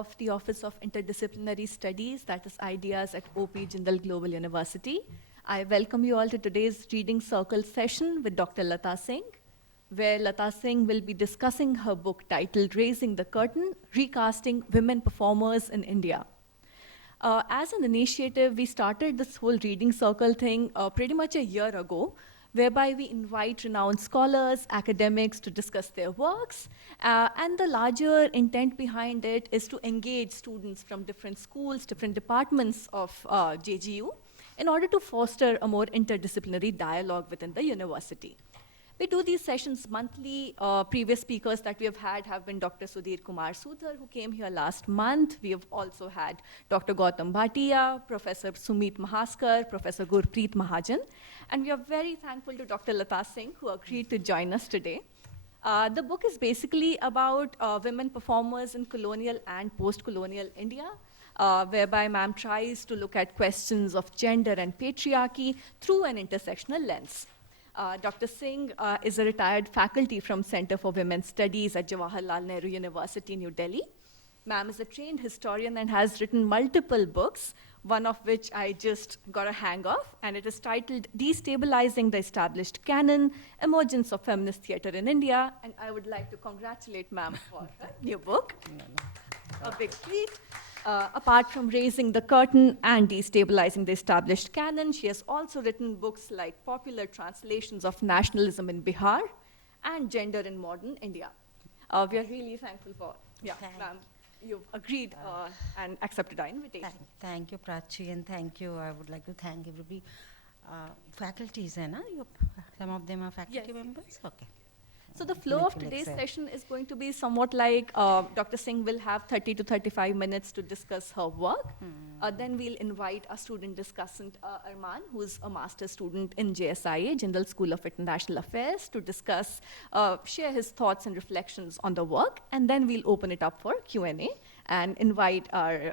of the Office of Interdisciplinary Studies, that is IDEAS at OP Jindal Global University. I welcome you all to today's reading circle session with Dr. Lata Singh, where Lata Singh will be discussing her book titled Raising the Curtain, Recasting Women Performers in India. As an initiative, we started this whole reading circle thing pretty much a year ago, whereby we invite renowned scholars, academics to discuss their works. And the larger intent behind it is to engage students from different schools, different departments of JGU, in order to foster a more interdisciplinary dialogue within the university. We do these sessions monthly. Previous speakers that we have been Dr. Sudhir Kumar Sudhar, who came here last month. We have also had Dr. Gautam Bhatia, Professor Sumit Mahaskar, Professor Gurpreet Mahajan. And we are very thankful to Dr. Lata Singh, who agreed to join us today. The book is basically about women performers in colonial and post-colonial India, whereby ma'am tries to look at questions of gender and patriarchy through an intersectional lens. Dr. Singh is a retired faculty from Center for Women's Studies at Jawaharlal Nehru University, New Delhi. Ma'am is a trained historian and has written multiple books, one of which I just got a hang of, and it is titled Destabilizing the Established Canon, Emergence of Feminist Theatre in India, and I would like to congratulate ma'am for her new book. A big treat. Apart from Raising the Curtain and Destabilizing the Established Canon, she has also written books like Popular Translations of Nationalism in Bihar and Gender in Modern India. We are really thankful for, ma'am, you've agreed and accepted our invitation. Thank you, Prachi, and thank you. I would like to thank everybody. Faculties, some of them are faculty members? Okay. So the flow of today's session is going to be somewhat like Dr. Singh will have 30 to 35 minutes to discuss her work. Then we'll invite a student discussant, Arman, who's a master's student in JSIA, Jindal School of International Affairs, to discuss, share his thoughts and reflections on the work. And then we'll open it up for Q&A and invite our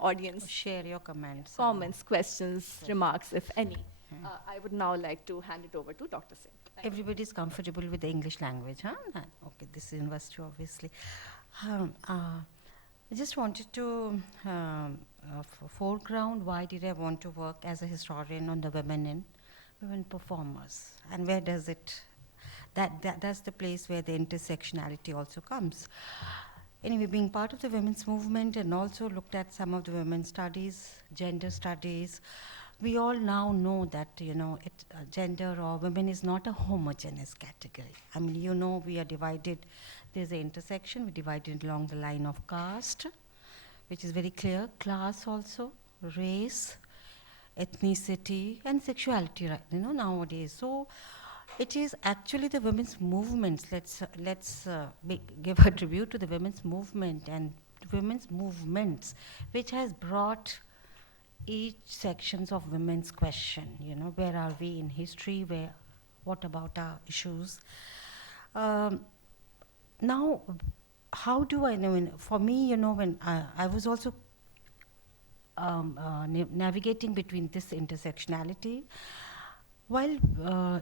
audience. Share your comments. Comments, questions, remarks, if any. I would now like to hand it over to Dr. Singh. Everybody is comfortable with the English language, huh? Okay, this is university, obviously. I just wanted to foreground why did I want to work as a historian on the women performers, and where does it, that's the place where the intersectionality also comes. Anyway, being part of the women's movement and also looked at some of the women's studies, gender studies, we all now know that, gender or women is not a homogeneous category. I mean, we are divided. There's an intersection. We divided along the line of caste, which is very clear. Class also, race, ethnicity, and sexuality, right, nowadays. So it is actually the women's movements. Let's give a tribute to the women's movement and women's movements, which has brought each sections of women's question, where are we in history, what about our issues. Now, how do I know, for me, when I was also navigating between this intersectionality, while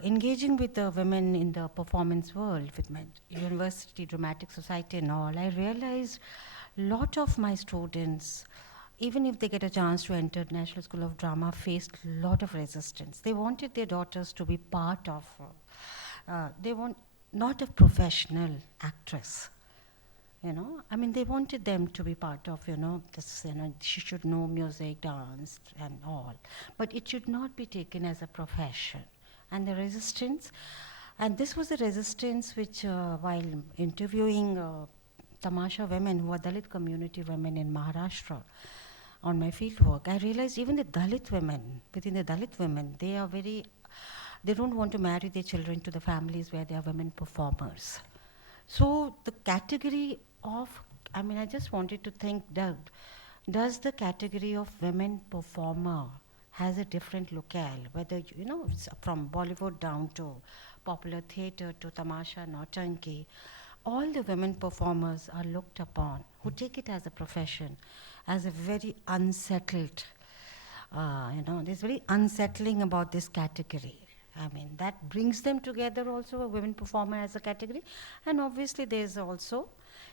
engaging with the women in the performance world, with my university, dramatic society and all, I realized a lot of my students, even if they get a chance to enter National School of Drama, faced a lot of resistance. They wanted their daughters to be part of, they want not a professional actress, I mean, they wanted them to be part of, this, she should know music, dance, and all. But it should not be taken as a profession. And the resistance, and this was the resistance which, while interviewing Tamasha women, who are Dalit community women in Maharashtra, on my field work, I realized even the Dalit women, within the Dalit women, they don't want to marry their children to the families where they are women performers. So the category of, I just wanted to think, does the category of women performer has a different locale, whether, it's from Bollywood down to popular theatre to Tamasha, Nautanki, all the women performers are looked upon, who take it as a profession, as a very unsettled, there's very unsettling about this category. I mean, that brings them together also, a women performer as a category. And obviously there's also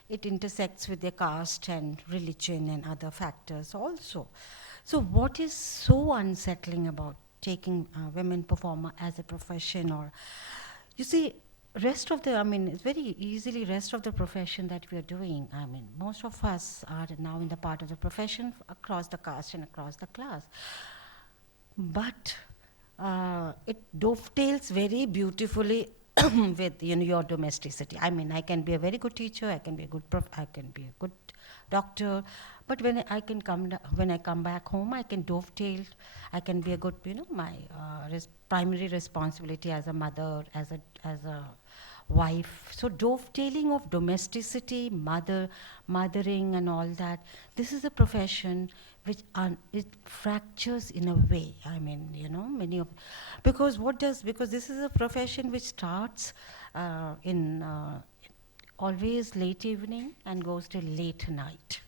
it intersects with their caste and religion and other factors also. So what is so unsettling about taking women performer as a profession? Or you see, rest of the, I mean, it's very easily rest of the profession that we are doing. I mean, most of us are now in the part of the profession across the caste and across the class. But it dovetails very beautifully with your domesticity. I mean, I can be a very good teacher, I can be a good I can be a good doctor, but when when I come back home, I can dovetail. I can be a good, my primary responsibility as a mother, as a wife. So dovetailing of domesticity, mothering, and all that. This is a profession which it fractures in a way. I mean, many of, because this is a profession which starts in always late evening and goes till late night.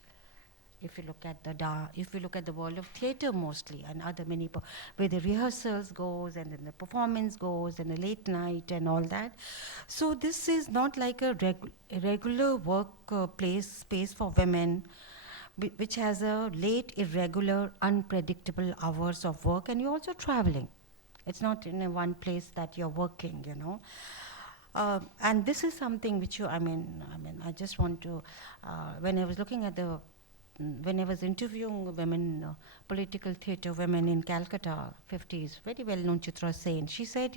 If you look at the world of theatre mostly, and other where the rehearsals goes and then the performance goes and the late night and all that. So this is not like a regular work space for women, which has a late, irregular, unpredictable hours of work, and you're also traveling. It's not in a one place that you're working, and this is something which I just want to, when I was looking at when I was interviewing women, political theatre women in Calcutta, 50s, very well-known Chitra Sen, she said,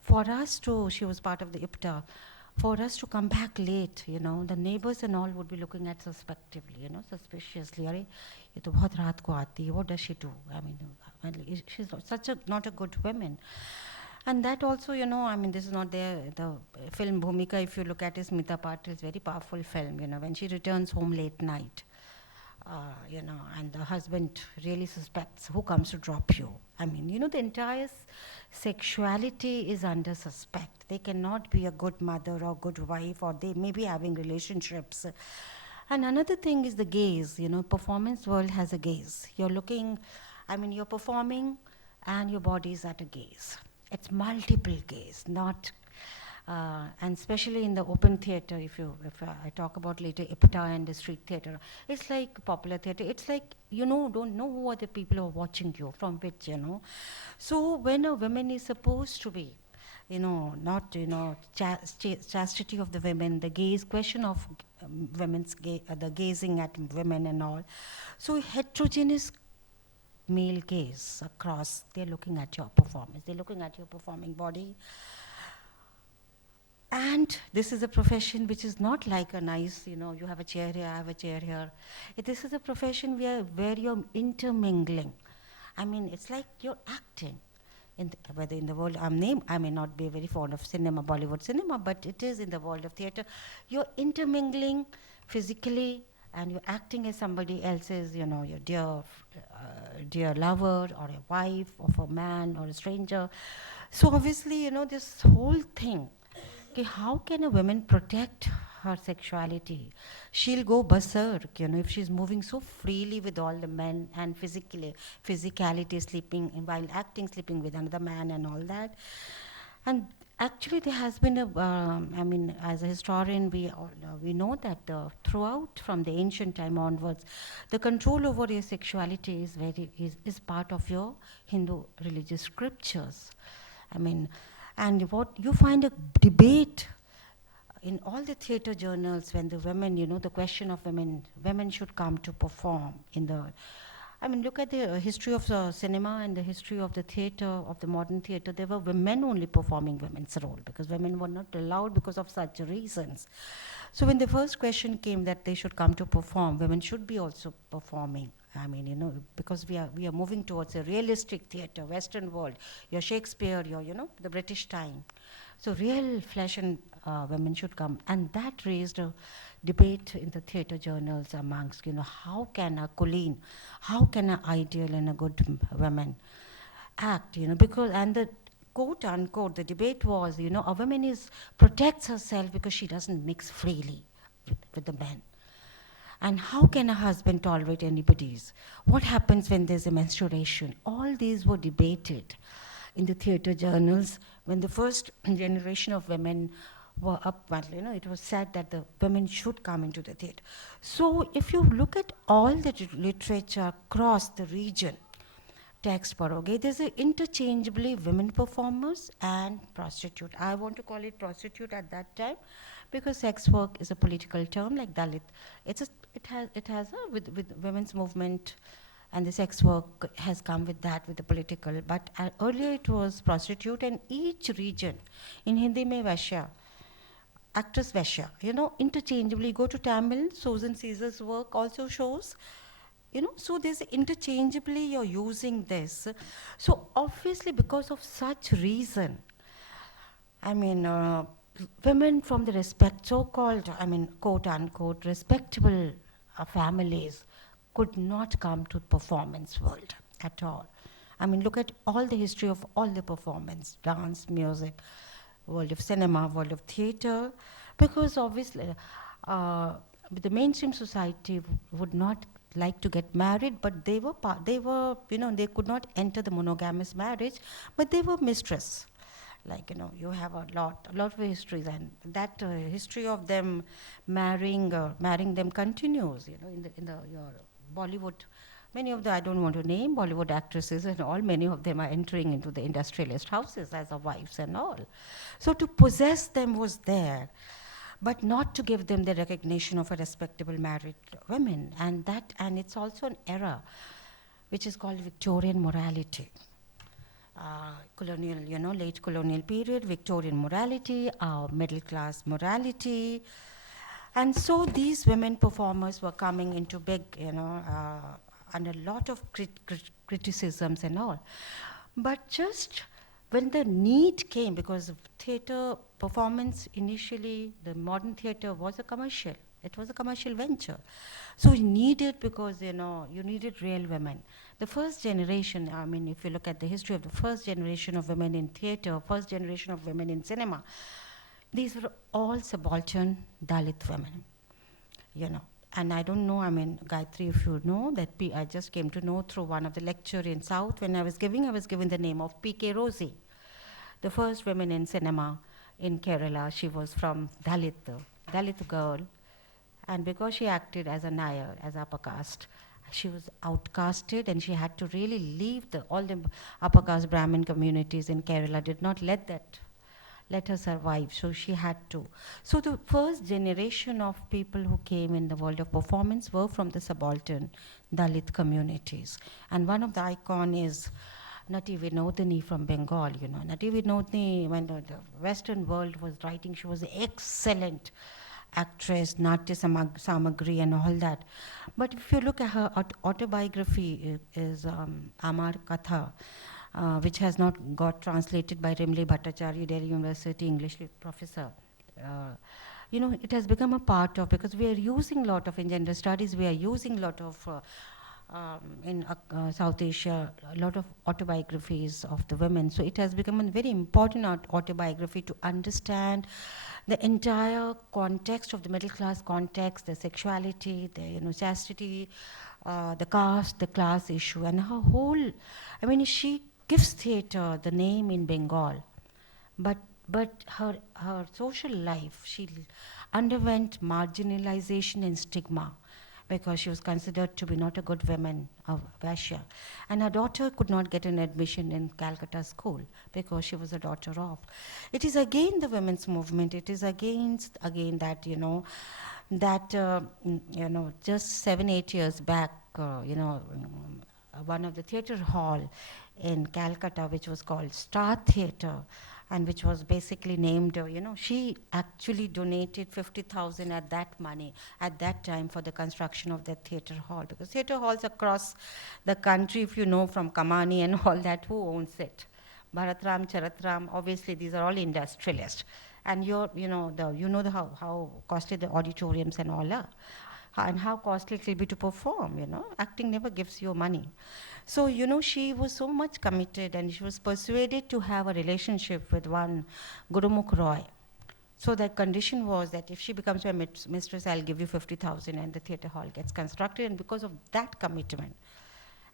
for us she was part of the IPTA, for us to come back late, the neighbors and all would be looking at suspectively, suspiciously. Arey, ye to bahut raat ko aati hai, what does she do? I mean, she's not a good woman. And that also, this is not there. The film Bhumika, if you look at it, Smita Patil, is very powerful film, when she returns home late night. And the husband really suspects who comes to drop you. I mean, the entire sexuality is under suspect. They cannot be a good mother or good wife, or they may be having relationships. And another thing is the gaze. Performance world has a gaze. You're performing and your body is at a gaze. It's multiple gaze, not and especially in the open theatre, if I talk about later IPTA and the street theatre, it's like popular theatre. It's like, don't know who are the people who are watching you, from which, So when a woman is supposed to be, not, chastity of the women, the gaze, question of the gazing at women and all. So heterogeneous male gaze across, they're looking at your performance, they're looking at your performing body. And this is a profession which is not like a nice, you have a chair here, I have a chair here. This is a profession where you're intermingling. I mean, it's like you're acting. Whether in the world, I may not be very fond of cinema, Bollywood cinema, but it is in the world of theatre. You're intermingling physically, and you're acting as somebody else's, your dear lover, or a wife, of a man, or a stranger. So obviously, this whole thing, okay, how can a woman protect her sexuality? She'll go berserk, if she's moving so freely with all the men, and physicality, sleeping while acting, sleeping with another man and all that. And actually there has been as a historian, we know that throughout, from the ancient time onwards, the control over your sexuality is part of your Hindu religious scriptures. And what you find a debate in all the theatre journals when the women, the question of women should come to perform in the, look at the history of the cinema and the history of the theatre, of the modern theatre. There were women only performing women's role, because women were not allowed because of such reasons. So when the first question came that they should come to perform, women should be also performing. Because we are moving towards a realistic theatre, Western world. Your Shakespeare, the British time. So real flesh and women should come. And that raised a debate in the theatre journals amongst, how can a Colleen, how can an ideal and a good woman act, because, and the quote unquote, the debate was, a woman protects herself because she doesn't mix freely with the men. And how can a husband tolerate anybody's? What happens when there's a menstruation? All these were debated in the theatre journals when the first generation of women were up, well, it was said that the women should come into the theatre. So if you look at all the literature across the region, text paroge, there's a interchangeably women performers and prostitute. I want to call it prostitute at that time because sex work is a political term like Dalit. It has with women's movement and the sex work has come with that, with the political. But earlier it was prostitute, and each region, in Hindi mein Vaishya, actress Vaishya, interchangeably. Go to Tamil, Susan Caesar's work also shows, so there's interchangeably you're using this. So obviously because of such reason, I mean, women from the so-called, quote unquote, respectable families could not come to performance world at all. I mean, look at all the history of all the performance, dance, music, world of cinema, world of theater, because obviously the mainstream society would not like to get married, but they were, they could not enter the monogamous marriage, but they were mistress. Like, you have a lot of histories, and that history of them marrying them continues, in your Bollywood. Many of the, I don't want to name Bollywood actresses and all, many of them are entering into the industrialist houses as wives and all. So to possess them was there, but not to give them the recognition of a respectable married women. And it's also an era which is called Victorian morality. Colonial, late colonial period, Victorian morality, middle class morality. And so these women performers were coming into big, under a lot of criticisms and all. But just when the need came, because theatre performance initially, the modern theatre was a commercial. It was a commercial venture. So you needed, because you needed real women. The first generation, if you look at the history of the first generation of women in theatre, first generation of women in cinema, these were all subaltern Dalit women, And I don't know, Gayatri, if you know, that I just came to know through one of the lecture in South when I was given the name of P.K. Rosie, the first woman in cinema in Kerala. She was from Dalit girl, and because she acted as a Nair, as upper caste, she was outcasted, and she had to really leave all the upper caste Brahmin communities in Kerala did not let her survive, so she had to. So the first generation of people who came in the world of performance were from the subaltern Dalit communities. And one of the icon is Nati Vinodini from Bengal. Nati Vinodini, when the Western world was writing, she was an excellent actress, Natya Samagri and all that. But if you look at her autobiography, is Amar Katha, which has not got translated by Rimli Bhattacharya, Delhi University English professor. It has become a part of, because we are using a lot of, in gender studies, we are using a lot of, in South Asia, a lot of autobiographies of the women. So it has become a very important autobiography to understand the entire context of the middle class context, the sexuality, the chastity, the caste, the class issue, and her whole, she gives theatre the name in Bengal, but her social life, she underwent marginalization and stigma because she was considered to be not a good woman of Vaishya. And her daughter could not get an admission in Calcutta school because she was a daughter of. It is again the women's movement. It is again that, just 7-8 years back, one of the theatre hall in Calcutta, which was called Star Theatre, and which was basically named, she actually donated 50,000 at that time for the construction of that theatre hall. Because theatre halls across the country, if you know, from Kamani and all that, who owns it? Bharatram, Charatram, obviously these are all industrialists. And how costly the auditoriums and all are, and how costly it will be to perform, Acting never gives you money. So, she was so much committed, and she was persuaded to have a relationship with one Gurumukh Roy. So the condition was that if she becomes my mistress, I'll give you 50,000, and the theatre hall gets constructed. And because of that commitment,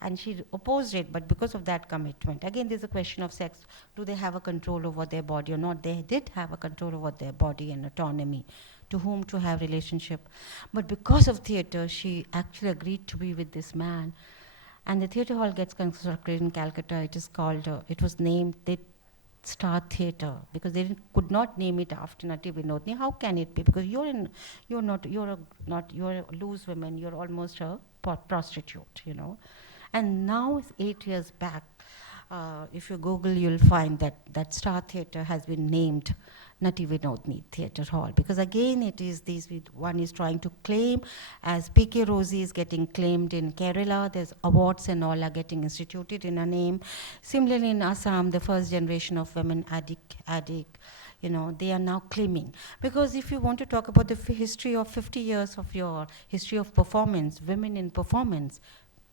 And she opposed it, but because of that commitment. Again, there's a question of sex. Do they have a control over their body or not? They did have a control over their body and autonomy, to whom to have relationship. But because of theatre, she actually agreed to be with this man. And the theatre hall gets constructed in Calcutta. It is called, it was named Star Theatre, because they could not name it after Nati Vinodni. How can it be? Because you're a loose woman, you're almost a prostitute, you know. And now, 8 years back, if you Google, you'll find that Star Theatre has been named Nati Vinodni Theatre Hall, because again it is one is trying to claim, as PK Rosie is getting claimed in Kerala, there's awards and all are getting instituted in her name. Similarly in Assam, the first generation of women Adik, you know, they are now claiming. Because if you want to talk about the history of 50 years of your history of performance, women in performance,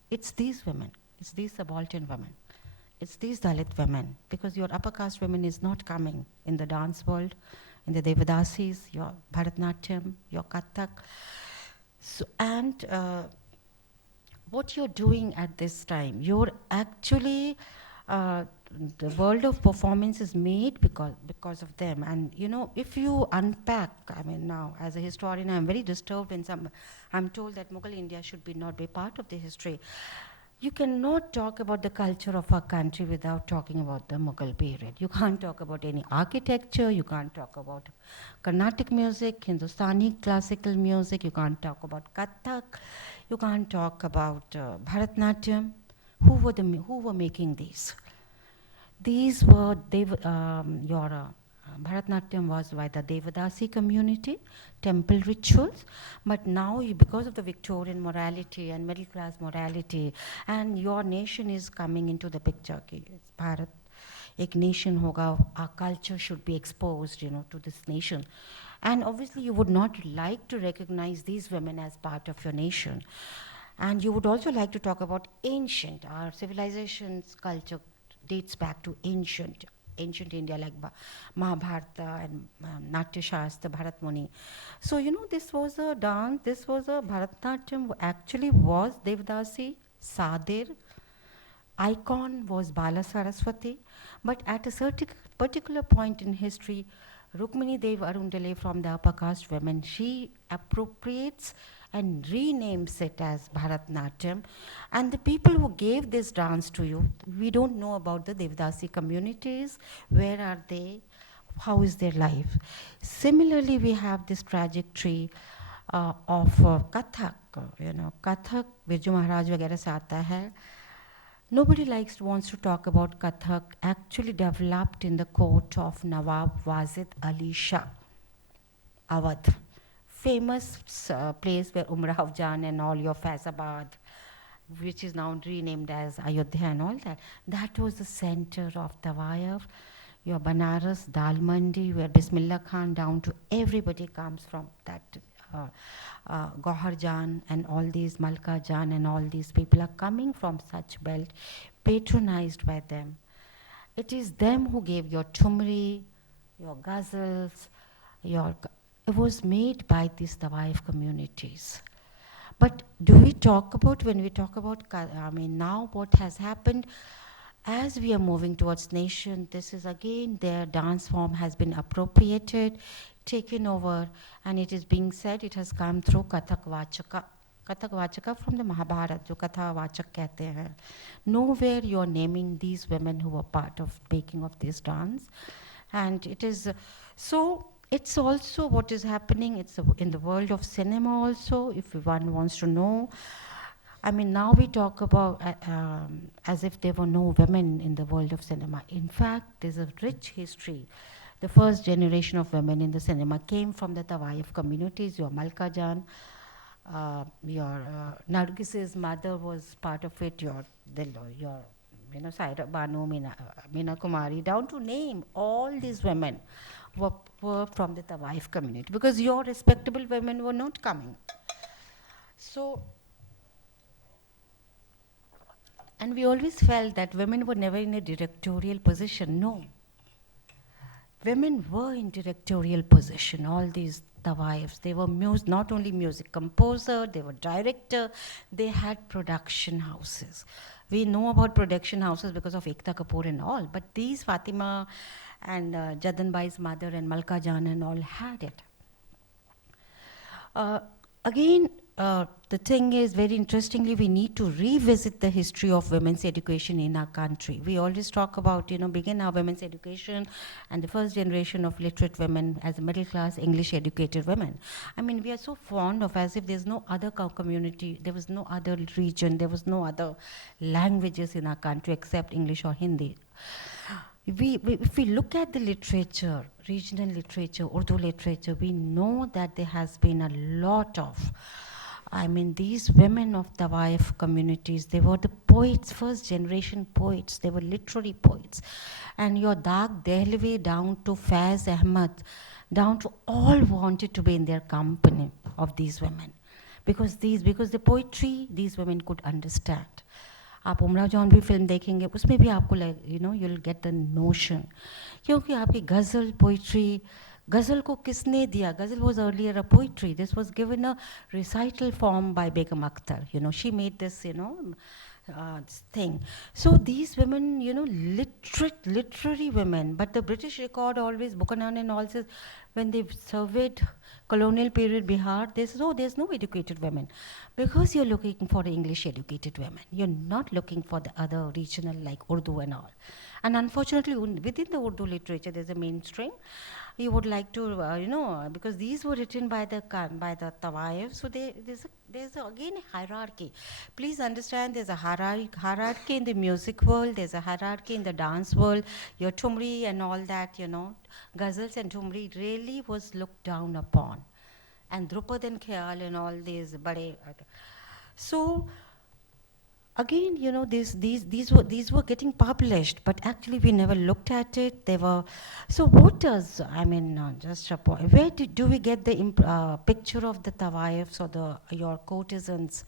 it's these women, it's these subaltern women. It's these Dalit women, because your upper caste women is not coming in the dance world, in the Devadasis, your Bharatnatyam, your Kathak. So, and what you're doing at this time, you're actually, the world of performance is made because of them. And you know, if you unpack, I mean now, as a historian, I'm very disturbed when I'm told that Mughal India should not be part of the history. You cannot talk about the culture of our country without talking about the Mughal period. You can't talk about any architecture, you can't talk about Carnatic music, Hindustani classical music, you can't talk about Kathak, you can't talk about Bharatnatyam. Who were making these? These were, Bharatnatyam was by the Devadasi community, temple rituals, but now because of the Victorian morality and middle class morality, and your nation is coming into the picture, Bharat, ek nation hoga, our culture should be exposed, you know, to this nation. And obviously you would not like to recognize these women as part of your nation. And you would also like to talk about ancient, our civilization's culture dates back to ancient India, like Mahabharata and Natya Shastra, Bharat Muni. So, you know, this was a dance, this was a Bharatnatyam, actually was Devdasi, Sadir, icon was Bala Saraswati, but at a certain particular point in history, Rukmini Dev Arundale from the upper caste women, she appropriates and renames it as Bharatnatyam. And the people who gave this dance to you, we don't know about the Devdasi communities, where are they, how is their life. Similarly, we have this trajectory of Kathak, you know, Kathak, Birju Maharaj वगैरह से आता है. Nobody wants to talk about Kathak, actually developed in the court of Nawab Wazid Ali Shah, Awadh. Famous place where Umrao Jan and all your Faizabad, which is now renamed as Ayodhya and all that, that was the center of Tawayaf. Your Banaras, Dal Mandi, where Bismillah Khan down to everybody comes from that. Gohar Jan and all these Malka Jan and all these people are coming from such belt, patronized by them. It is them who gave your Tumri, your ghazals, it was made by these Tawaif communities. But do we talk about, when we talk about, I mean, now what has happened, as we are moving towards nation, this is again, their dance form has been appropriated, taken over, and it is being said it has come through Kathak Vachaka. Kathak Vachaka from the Mahabharata, jo Katha Vachak kehte hain. Nowhere you are naming these women who were part of making of this dance. And it is, so it's also what is happening, it's in the world of cinema also, if one wants to know. I mean, now we talk about as if there were no women in the world of cinema. In fact, there's a rich history. The first generation of women in the cinema came from the Tawaif communities, your Malka Jan, your Nargis's mother was part of it, your you know, Saira Banu, Meena Kumari, down to name all these women were from the Tawaif community, because your respectable women were not coming. So, and we always felt that women were never in a directorial position. No. Women were in directorial position. All these Tawaifs. They were not only music composer, they were director, they had production houses. We know about production houses because of Ekta Kapoor and all, but these Fatima and Jadan Bai's mother and Malka Jan and all had it. Again, the thing is, very interestingly, we need to revisit the history of women's education in our country. We always talk about, begin our women's education and the first generation of literate women as middle class English educated women. I mean, we are so fond of as if there's no other community, there was no other region, there was no other languages in our country except English or Hindi. If we look at the literature, regional literature, Urdu literature, we know that there has been a lot of, these women of Tawaif communities, they were the poets, first generation poets, they were literary poets. And your Daag Dehlvi down to Faiz Ahmad, down to all wanted to be in their company of these women. Because the poetry, these women could understand. आप Umrao John भी film देखेंगे उसमें भी आपको you'll get the notion क्योंकि आपकी गज़ल poetry गज़ल को किसने दिया गज़ल was earlier a poetry. This was given a recital form by Begum Akhtar. She made this this thing. So these women, literary women, but the British record always, Buchanan and all says, when they surveyed colonial period Bihar, they said, oh, there's no educated women. Because you're looking for English educated women. You're not looking for the other regional like Urdu and all. And unfortunately, within the Urdu literature, there's a mainstream. You would like to, because these were written by the Tawaif, so there's again a hierarchy. Please understand there's a hierarchy in the music world, there's a hierarchy in the dance world. Your Thumri and all that, Ghazals and Thumri really was looked down upon. And Drupad and Khayal and all these, so again, these were getting published, but actually we never looked at it. They were, so what does, just a point, where do we get the picture of the Tawaifs or your courtesans?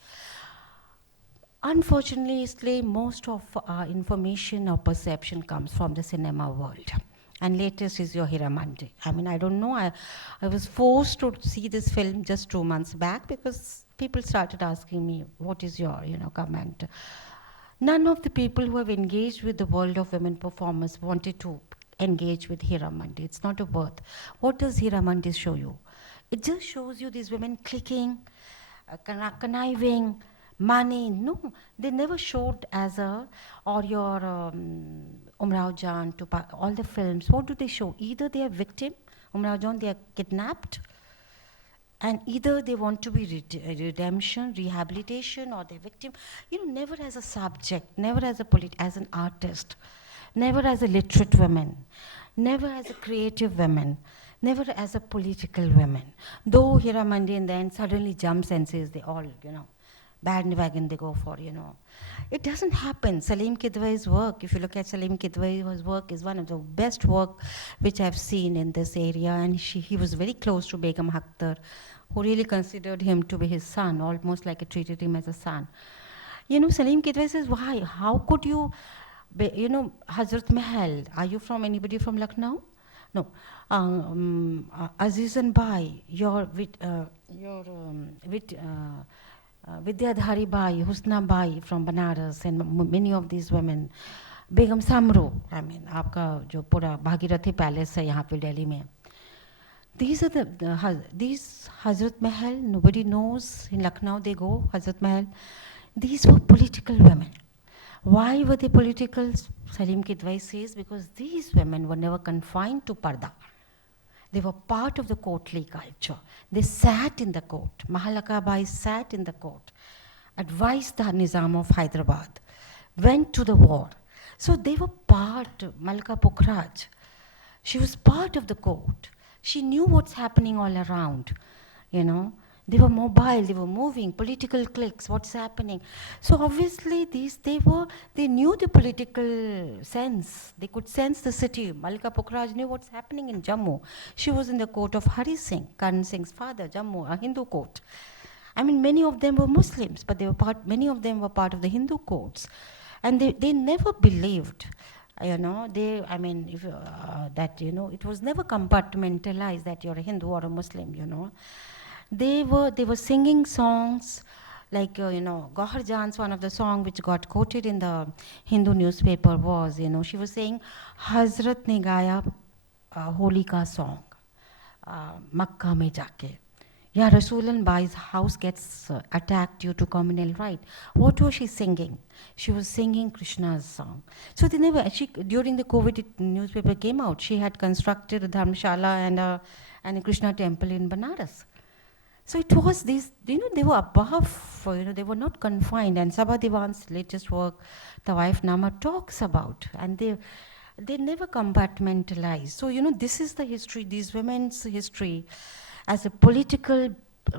Unfortunately, most of our information or perception comes from the cinema world. And latest is your Hiramandi. I don't know, I was forced to see this film just 2 months back because people started asking me, what is your, comment? None of the people who have engaged with the world of women performers wanted to engage with Hiramandi. It's not a birth. What does Hiramandi show you? It just shows you these women clicking, conniving, money. No, they never showed as or your Umrao Jan, all the films. What do they show? Either they are victim, Umrao Jan, they are kidnapped, and either they want to be redemption, rehabilitation, or they're victim. Never as a subject, never as as an artist, never as a literate woman, never as a creative woman, never as a political woman. Though Hiramandi in the end suddenly jumps and says they all, bandwagon they go for, It doesn't happen. Salim Kidwai's work, if you look at Salim Kidwai's work, is one of the best work which I've seen in this area. And he was very close to Begum Akhtar, who really considered him to be his son, almost like treated him as a son. Salim Kidwai says, why? How could you, Hazrat Mahal, are you from anybody from Lucknow? No. Azizan Bai, Vidyadhari Bai, Husna Bai from Banaras, and many of these women. Begum Samru, आपका जो पूरा Bhagirathi palace है यहाँ पे दिल्ली में. These are these Hazrat Mahal, nobody knows. In Lucknow they go, Hazrat Mahal. These were political women. Why were they political? Salim Kidwai says, because these women were never confined to parda. They were part of the courtly culture. They sat in the court. Mahalaka Bai sat in the court, advised the Nizam of Hyderabad, went to the war. So they were part, Malka Pukhraj, she was part of the court. She knew what's happening all around, They were mobile, they were moving, political cliques, what's happening. So obviously they knew the political sense. They could sense the city. Malika Pukhraj knew what's happening in Jammu. She was in the court of Hari Singh, Karan Singh's father, Jammu, a Hindu court. Many of them were Muslims, but many of them were part of the Hindu courts. And they never believed You know, I mean, if, that, you know, it was never compartmentalized that you're a Hindu or a Muslim, you know. They were singing songs like, you know, Gohar Jan's one of the song which got quoted in the Hindu newspaper was, you know, she was saying, Hazrat ne gaya Holi ka song, Makkah mein jaake. Yeah, Rasulan Bai's house gets attacked due to communal right. What was she singing? She was singing Krishna's song. So they never, during the COVID newspaper came out, she had constructed a dharmshala and a Krishna temple in Banaras. So it was these, you know, they were above, you know, they were not confined. And Sabha Diwan's latest work, Tawaif Nama, talks about, and they never compartmentalized. So, you know, this is the history, these women's history as a political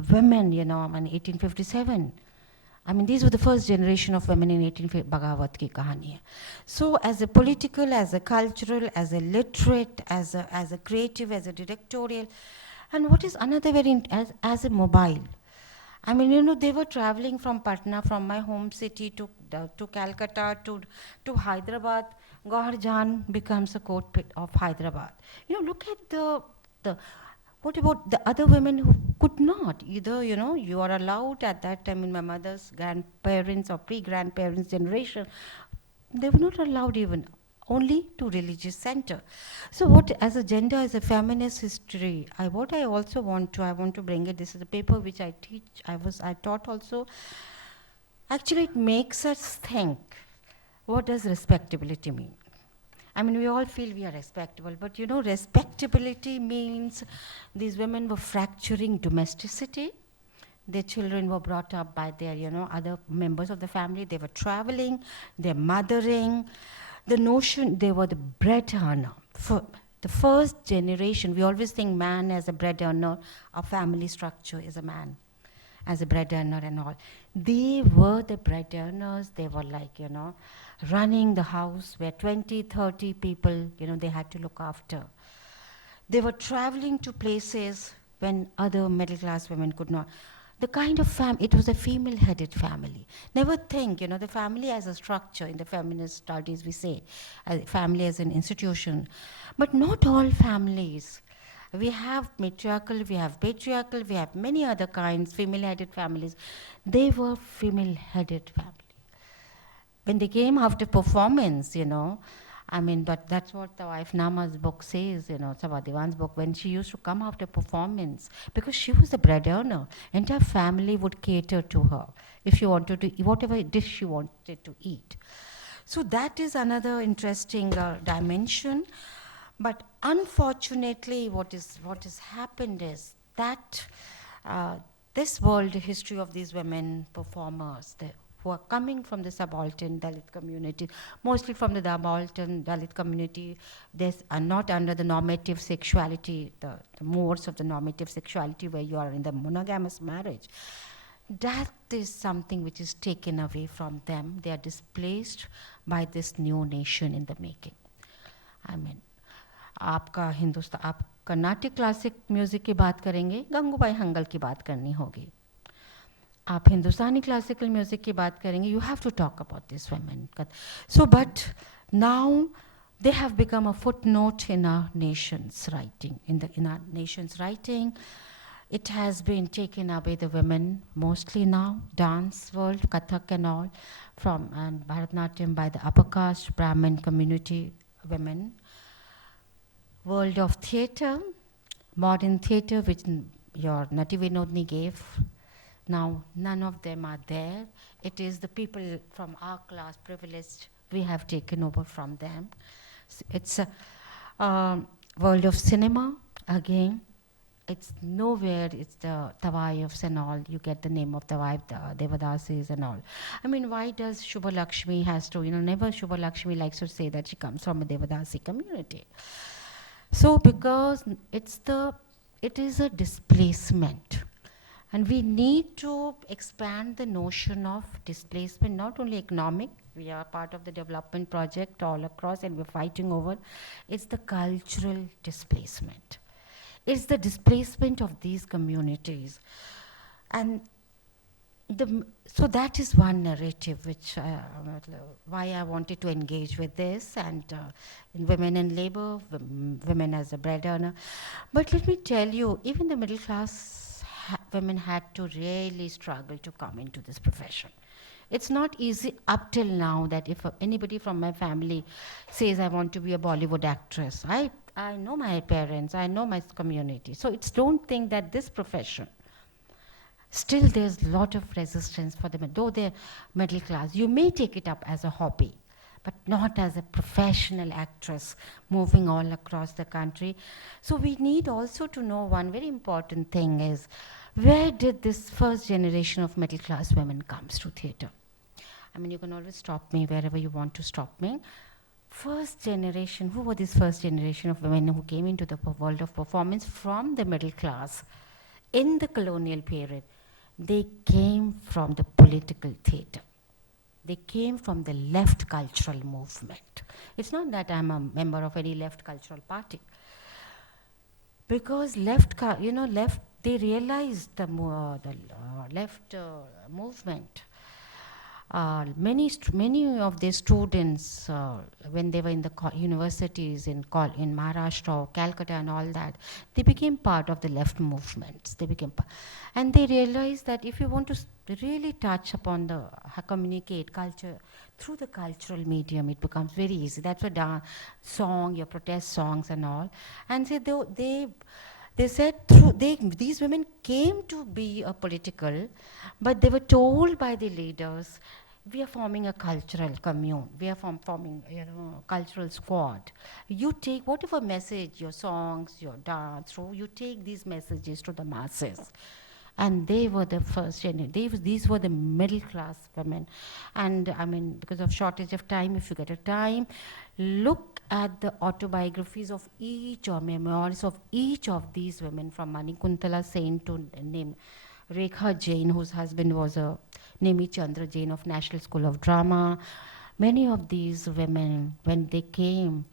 women, you know, in 1857. I mean, these were the first generation of women in 1850, Bhagavat ki kahani hai. So as a political, as a cultural, as a literate, as a creative, as a directorial, and what is another very, as a mobile. I mean, you know, they were traveling from Patna, from my home city to Calcutta, to Hyderabad. Gohar Jan becomes a court of Hyderabad. You know, look at the what about the other women who could not? Either, you know, you are allowed at that time in my mother's grandparents or pre-grandparents generation, they were not allowed even, only to religious center. So what, as a gender, as a feminist history, I also want to bring it, this is a paper which I teach, I taught also. Actually, it makes us think, what does respectability mean? I mean, we all feel we are respectable, but you know, respectability means these women were fracturing domesticity. Their children were brought up by their, you know, other members of the family. They were traveling, they're mothering. The notion, they were the bread earner. For the first generation, we always think man as a bread earner, our family structure is a man as a bread earner and all. They were the bread earners. They were like, you know, running the house where 20, 30 people, you know, they had to look after. They were traveling to places when other middle class women could not. The kind of it was a female headed family. Never think, you know, the family as a structure, in the feminist studies we say, family as an institution. But not all families. We have matriarchal, we have patriarchal, we have many other kinds, female headed families. They were female headed families. When they came after performance, you know, I mean, but that's what the wife Nama's book says, you know, Sabha Diwan's book, when she used to come after performance, because she was the bread earner, entire family would cater to her if she wanted to eat, whatever dish she wanted to eat. So that is another interesting dimension. But unfortunately, what has happened is that this world history of these women performers, who are coming from the subaltern Dalit community, mostly from the subaltern Dalit community, they are not under the normative sexuality, the modes of the normative sexuality where you are in the monogamous marriage. That is something which is taken away from them. They are displaced by this new nation in the making. I mean, आपका हिंदुस्तान, आप Carnatic classic music की बात करेंगे, गंगूबाई हंगल की बात करनी होगी. आप हिंदुस्तानी क्लासिकल म्यूजिक की बात करेंगे, you have to talk about this women. So, but now they have become a footnote in our nation's writing. In our nation's writing, it has been taken away, the women mostly now, dance world, Kathak and all, from and Bharatanatyam by the upper caste Brahmin community women. World of theatre, modern theatre, which your Nati Vinodni gave. Now, none of them are there. It is the people from our class, privileged, we have taken over from them. It's a world of cinema, again. It's nowhere, it's the Tawayafs and all. You get the name of Tawayaf, the Devadasis and all. I mean, why does Shubha Lakshmi has to, you know, never Shubha Lakshmi likes to say that she comes from a Devadasi community. So because it is a displacement. And we need to expand the notion of displacement, not only economic, we are part of the development project all across and we're fighting over, it's the cultural displacement. It's the displacement of these communities. And So that is one narrative which why I wanted to engage with this, and in women in labor, women as a bread earner. But let me tell you, even the middle class women had to really struggle to come into this profession. It's not easy up till now that if anybody from my family says I want to be a Bollywood actress, I know my parents, I know my community. So it's don't think that this profession, still there's a lot of resistance for them. Though they're middle class, you may take it up as a hobby, but not as a professional actress moving all across the country. So we need also to know one very important thing is, where did this first generation of middle class women comes to theatre? I mean, you can always stop me wherever you want to stop me. First generation, who were this first generation of women who came into the world of performance from the middle class in the colonial period? They came from the political theatre. They came from the left cultural movement. It's not that I'm a member of any left cultural party. Because left, they realized the left movement. Many of the students, when they were in the universities in Maharashtra or Calcutta and all that, they became part of the left movements. And they realized that if you want to really touch upon the communicate culture through the cultural medium, it becomes very easy. That's what song, your protest songs and all. And so they said these women came to be a political, but they were told by the leaders, we are forming a cultural commune. We are forming cultural squad. You take whatever message, your songs, your dance, you take these messages to the masses. And they were the first generation. These were the middle class women. And I mean, because of shortage of time, if you get a time, look at the autobiographies of each or memoirs of each of these women, from Manikuntala Sen to name Rekha Jain, whose husband was a Nemi Chandra Jain of National School of Drama. Many of these women, when they came,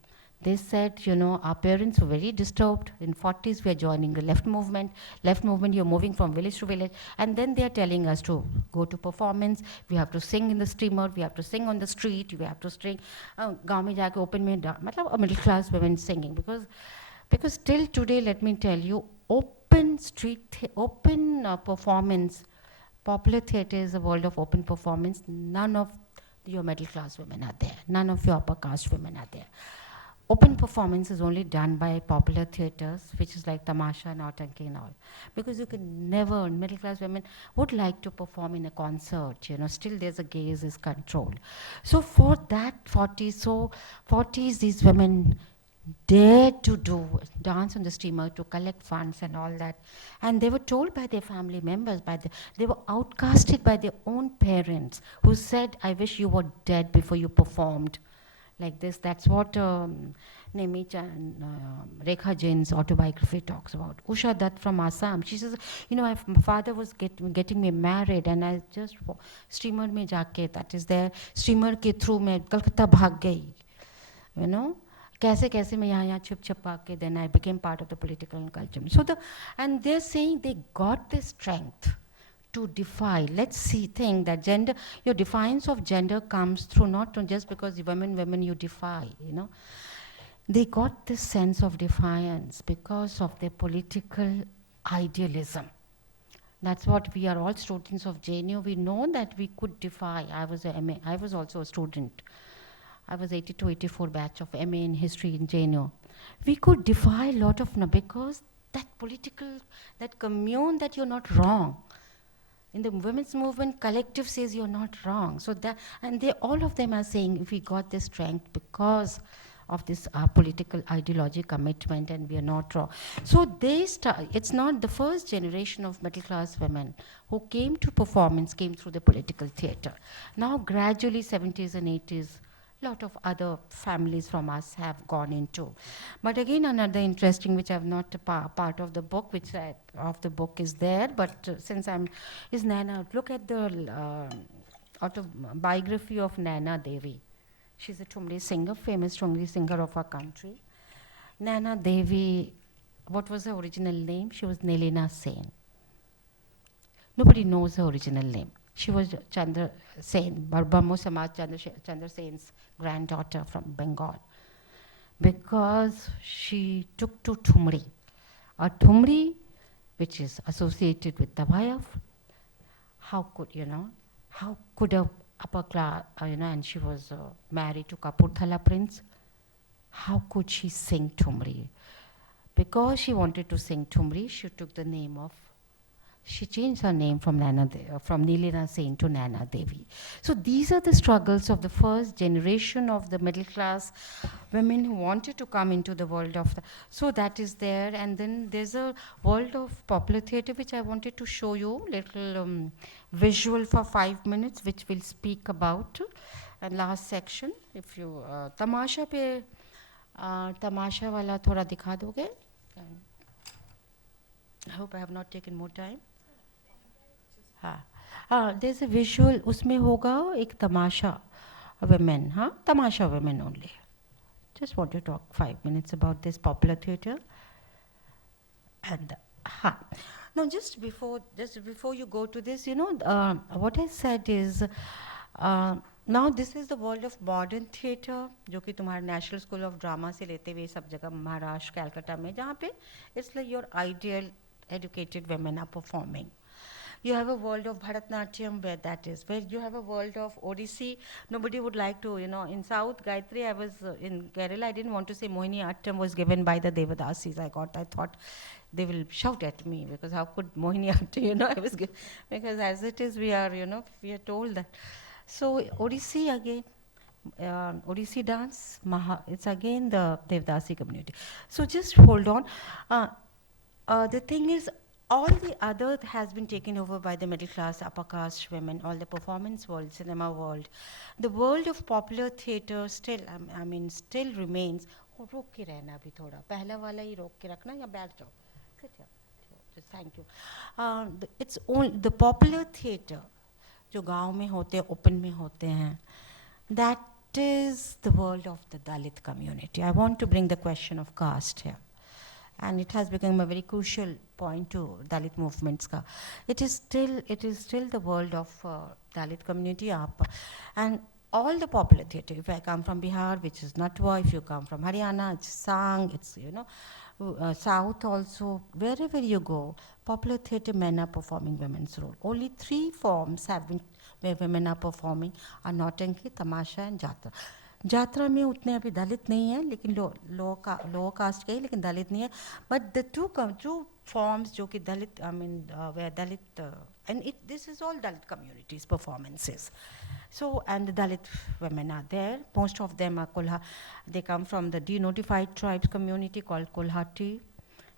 they said, our parents were very disturbed. In 40s, we are joining the left movement. Left movement, you're moving from village to village. And then they are telling us to go to performance. We have to sing in the steamer. We have to sing on the street. We have to sing. Gaon mein jaake open mein, matlab a middle class women singing. Because till today, let me tell you, open performance, popular theatre is a world of open performance. None of your middle class women are there. None of your upper caste women are there. Open performance is only done by popular theatres, which is like Tamasha, Nautanki and all. Because you can never, middle class women would like to perform in a concert, still there's a gaze is controlled. So for that 40s, these women dared to dance on the steamer to collect funds and all that. And they were told by their family members, they were outcasted by their own parents, who said, I wish you were dead before you performed. Like this, that's what Nemi Rekha Jain's autobiography talks about. Usha Dutt from Assam, she says, my father was getting me married, and I just steamer mein jaake, that is there, steamer ke through mein Kolkata bhag gayi, kaise mein yahan chup ke, then I became part of the political culture. So and they're saying they got the strength to defy. Let's think that gender, your defiance of gender comes through not just because women you defy, They got this sense of defiance because of their political idealism. That's what we are all students of JNU. We know that we could defy. I was also a student. I was 82, 84 batch of MA in history in JNU. We could defy a lot of, because that that commune, that you're not wrong. In the women's movement, collective says you're not wrong. So all of them are saying, we got this strength because of this political ideology commitment, and we are not wrong. So it's not the first generation of middle class women who came to performance, came through the political theatre. Now gradually 70s and 80s, lot of other families from us have gone into. But again, another interesting, which I've not part of the book, of the book is there, but is Naina. Look at the autobiography of Naina Devi. She's a Tumli singer, famous Tumli singer of our country. Naina Devi, what was her original name? She was Nelina Sen. Nobody knows her original name. She was Chandra Sen, Brahmo Samaj Chandra Sen's granddaughter from Bengal, because she took to Thumri. A Thumri, which is associated with Tavayav, how could a upper class, and she was married to Kapurthala prince, how could she sing Thumri? Because she wanted to sing Thumri, she changed her name from from Nilina Sen to Nana Devi. So these are the struggles of the first generation of the middle class women who wanted to come into the world of so that is there. And then there's a world of popular theatre which I wanted to show you, little visual for 5 minutes, which we'll speak about. And last section, if you tamasha pe tamasha wala thoda dikha doge. I hope I have not taken more time. There's a visual, उसमें होगा एक तमाशा women, Tamasha women only. Just want to talk 5 minutes about this popular theatre. And now just before you go to this, what I said is, now this is the world of modern theatre, जो कि तुम्हारे national school of drama से लेते हुए सब जगह महाराष्ट्र कैलकाटा में, जहाँ पे it's like your ideal educated women are performing. You have a world of Bharatnatyam where you have a world of Odissi. Nobody would like to, in South Gayatri, I was in Kerala, I didn't want to say Mohiniyattam was given by the Devadasis. I thought they will shout at me, because how could Mohiniyattam, I was because as it is, we are told that. So Odissi again, Odissi dance, it's again the Devdasi community. So just hold on. The thing is, all the other has been taken over by the middle class, upper caste women, all the performance world, cinema world. The world of popular theatre still, still remains. रोक के रहना भी थोड़ा, पहला वाला ही रोक के रखना या बैठ जाओ. Just thank you. It's only the popular theatre, जो गांव में होते हैं, open में होते हैं. That is the world of the Dalit community. I want to bring the question of caste here. And it has become a very crucial point to Dalit movements. It is still the world of Dalit community. And all the popular theatre, if I come from Bihar, which is Natwa, if you come from Haryana, it's Sang, it's, South also, wherever you go, popular theatre men are performing women's role. Only 3 forms have been where women are performing are Nautanki, Tamasha and Jatra. जात्रा में उतने अभी दलित नहीं है, लेकिन लो cast के, लेकिन दलित नहीं है. बट द टू forms जो कि दलित, where Dalit, and this is all Dalit communities performances. So, and the Dalit women are there. Most of them are they come from the denotified tribes community called Kolhati,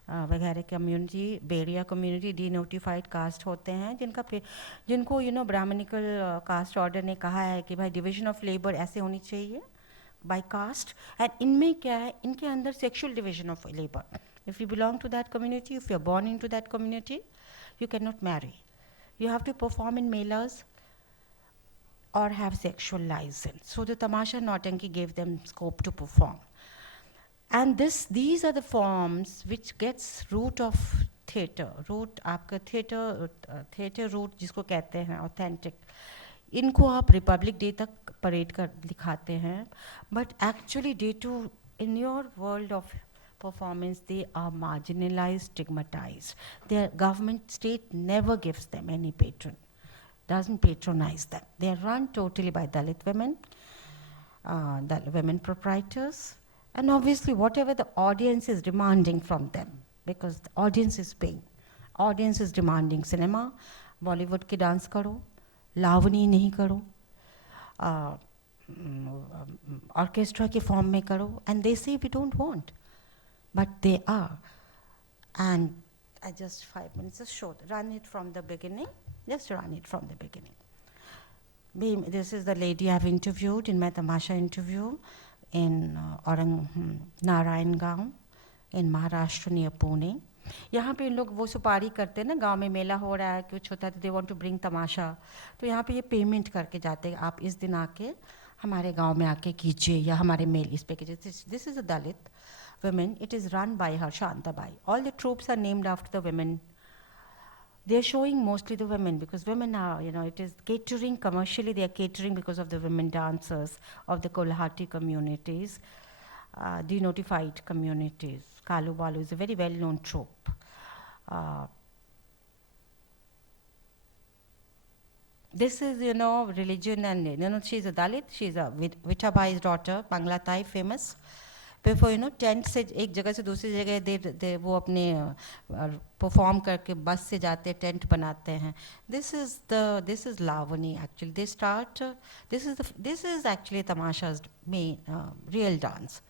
वगैरह community, Beria community, denotified caste होते हैं, जिनको Brahminical caste order ने कहा है कि भाई division of labor ऐसे होनी चाहिए by caste. And इनमें क्या है, इनके अंदर sexual division of labor. If you belong to that community, if you are born into that community, you cannot marry. You have to perform in melas or have sexual license. So the Tamasha Nautanki gave them scope to perform. And these are the forms which gets root of theatre. Root, आपका theatre root जिसको कहते हैं authentic. इनको आप Republic Day तक parade कर दिखाते हैं, but actually day to, in your world of performance, they are marginalized, stigmatized. Their government, state never gives them any patron, doesn't patronize them. They are run totally by Dalit women, women proprietors, and obviously whatever the audience is demanding from them, because the audience is paying. Audience is demanding cinema, Bollywood ki dance karo, Lavani nahi karo, orchestra ke form mein karo, and they say we don't want. But they are. And I just 5 minutes, just run it from the beginning. Just run it from the beginning. This is the lady I've interviewed in my Tamasha interview in Narayan Gaon in Maharashtra near Pune. यहाँ पे इन लोग वो सुपारी करते हैं ना, गांव में मेला हो रहा है, कुछ होता है तो दे वांट टू ब्रिंग तमाशा, तो यहाँ पे ये पेमेंट करके जाते हैं, आप इस दिन आके हमारे गांव में आके कीजिए या हमारे मेल इस पे कीजिए. This is a Dalit women. It is run by her, Shantabai. All the troops are named after the women They're showing mostly the women because women are, it is catering commercially, they are catering because of the women dancers of the Kolhati communities, denotified communities. Kalu Balu is a very well known trope. Uh, this is, religion and, she's a Dalit, she's a Vittabai's daughter, Banglatai famous. Before, tent से एक जगह से दूसरी जगह they वो अपने perform करके बस से जाते हैं tent बनाते हैं. This is Lavani actually. They start. This is actually Tamasha's main real dance.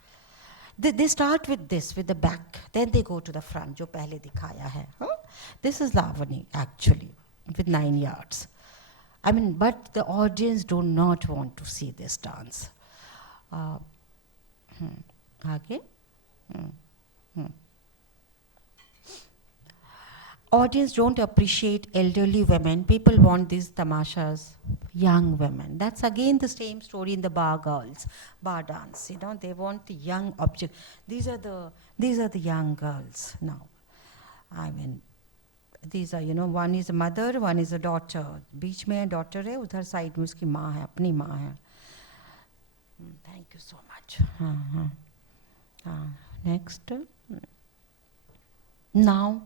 They start with this, with the back, then they go to the front, जो पहले दिखाया है. This is Lavani actually, with 9 yards. I mean, but the audience do not want to see this dance. आगे. Audience don't appreciate elderly women. People want these tamashas, young women. That's again the same story in the bar girls, bar dance. They want the young object. These are the young girls now. I mean, these are, one is a mother, one is a daughter. बीच में daughter है, उधर side में उसकी माँ है, अपनी माँ है. Thank you so much. Next. Now,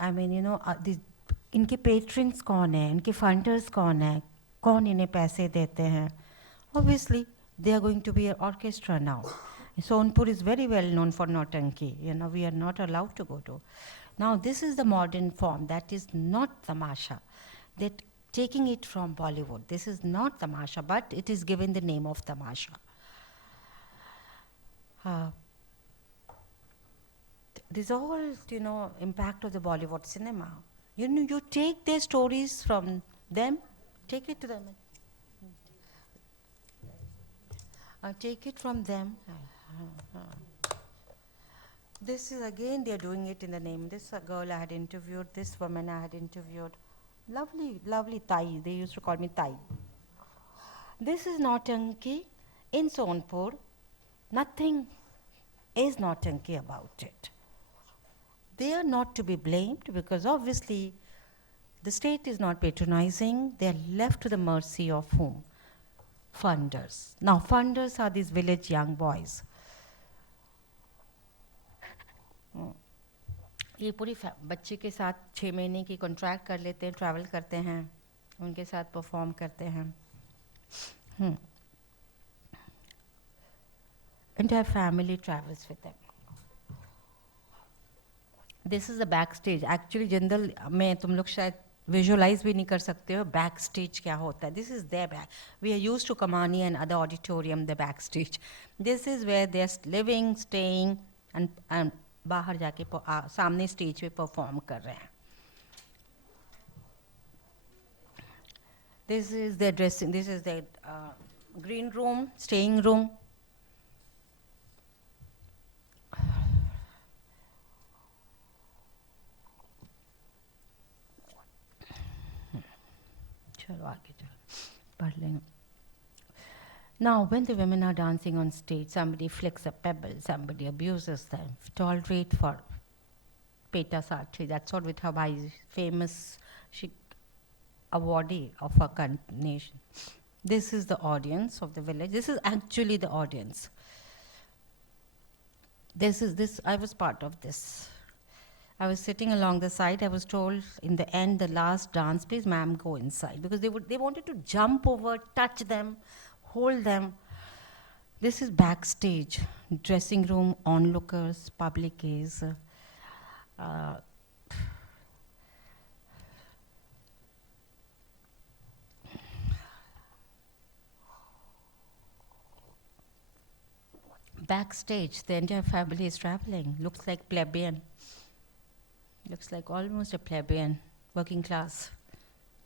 I mean, इनके patrons कौन है, इनके funders कौन है, कौन इन्हें पैसे देते हैं? Obviously, they are going to be an orchestra now. Sonpur is very well known for Nautanki. We are not allowed to go to. Now, this is the modern form that is not tamasha. That taking it from Bollywood. This is not tamasha, but it is given the name of tamasha. This all, impact of the Bollywood cinema. You take their stories from them, take it to them. Take it from them. This is again, they are doing it in the name. This girl I had interviewed, this woman I had interviewed. Lovely, lovely Thai. They used to call me Thai. This is Nautanki in Sonpur. Nothing is Nautanki about it. They are not to be blamed because obviously the state is not patronizing. They are left to the mercy of whom? Funders. Now, funders are these village young boys. ये पूरी बच्चे के साथ 6 महीने की contract कर लेते हैं, ट्रैवल करते हैं, उनके साथ परफॉर्म करते हैं. Entire family travels with them. This is the backstage. Actually, general में तुम लोग शायद visualize भी नहीं कर सकते हो backstage क्या होता है. This is their back. We are used to Kamani and other auditorium, the backstage. This is where they are living, staying, and बाहर जाके सामने स्टेज पे परफॉर्म कर रहे हैं. This is their dressing. This is their green room, staying room. चलो आगे चलो पढ़ लेंगे. Now, when the women are dancing on stage, somebody flicks a pebble, somebody abuses them. Tolerate for Peta Satri. That's what Vithabhai is famous awardee of our nation. This is the audience of the village. This is actually the audience. I was part of this. I was sitting along the side. I was told in the end, the last dance, please ma'am, go inside. Because they wanted to jump over, touch them, hold them. This is backstage, dressing room, onlookers, public gaze. Backstage, the entire family is traveling. Looks like plebeian. Looks like almost a plebeian, working class.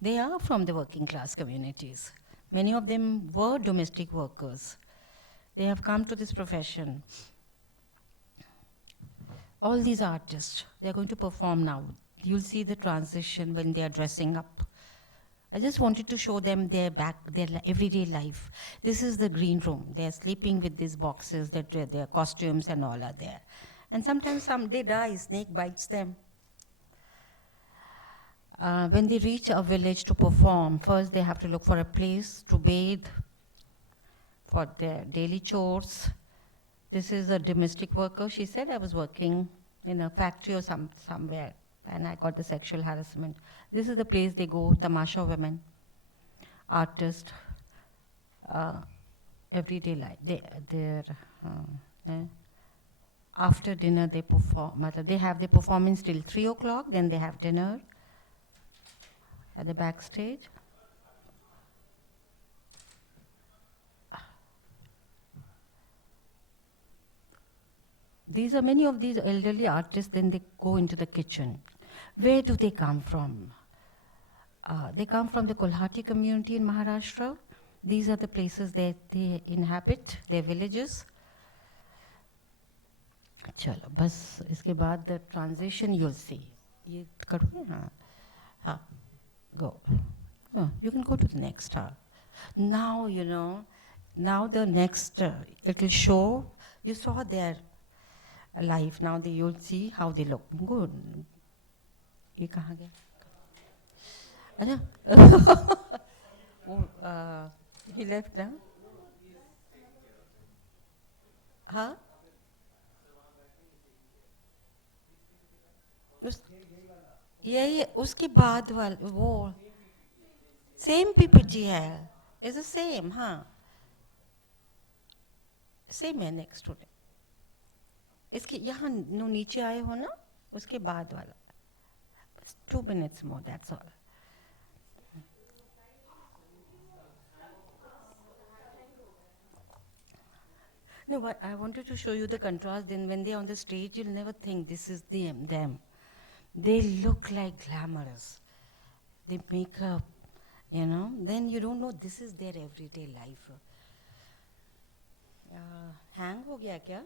They are from the working class communities. Many of them were domestic workers. They have come to this profession. All these artists, they're going to perform now. You'll see the transition when they are dressing up. I just wanted to show them their everyday life. This is the green room. They're sleeping with these boxes, their costumes and all are there. And sometimes they die, snake bites them. When they reach a village to perform, first they have to look for a place to bathe, for their daily chores. This is a domestic worker. She said, I was working in a factory or somewhere and I got the sexual harassment. This is the place they go, tamasha women, artists, uh, everyday life. Eh, after dinner they perform, they have their performance till 3 o'clock, then they have dinner at the backstage. These are many of these elderly artists, then they go into the kitchen. Where do they come from? They come from the Kolhati community in Maharashtra. These are the places that they inhabit, their villages. चलो बस इसके बाद the transition you'll see. ये करोगे हाँ हाँ go. Oh, you can go to the next. Now you know. Now the next it will show. You saw their life. Now you'll see how they look. Good. ये कहाँ गया? अच्छा. Oh, he left now. हाँ. ये उसके बाद वाल वो सेम पीपीटी है. It's the same, हाँ. सेम है नेक्स्ट टू. इसके यहाँ नीचे आए हो ना, उसके बाद वाला. बस 2 minutes more, that's all. No, what I wanted to show you the contrast. Then when they're on the stage, you'll never think this is them. They look like glamorous. They make up, you know. Then you don't know this is their everyday life. Hang हो गया क्या?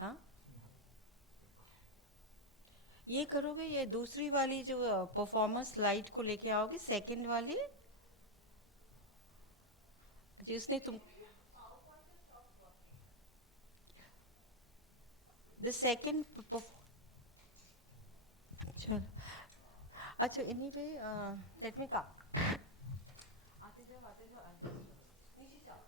हाँ? ये करोगे, ये दूसरी वाली जो परफॉर्मेंस स्लाइड को लेके आओगे, सेकंड वाली जिसने तुम द सेकंड. चलो अच्छा, एनीवे लेट मी कम. आते जाओ नीचे जाओ.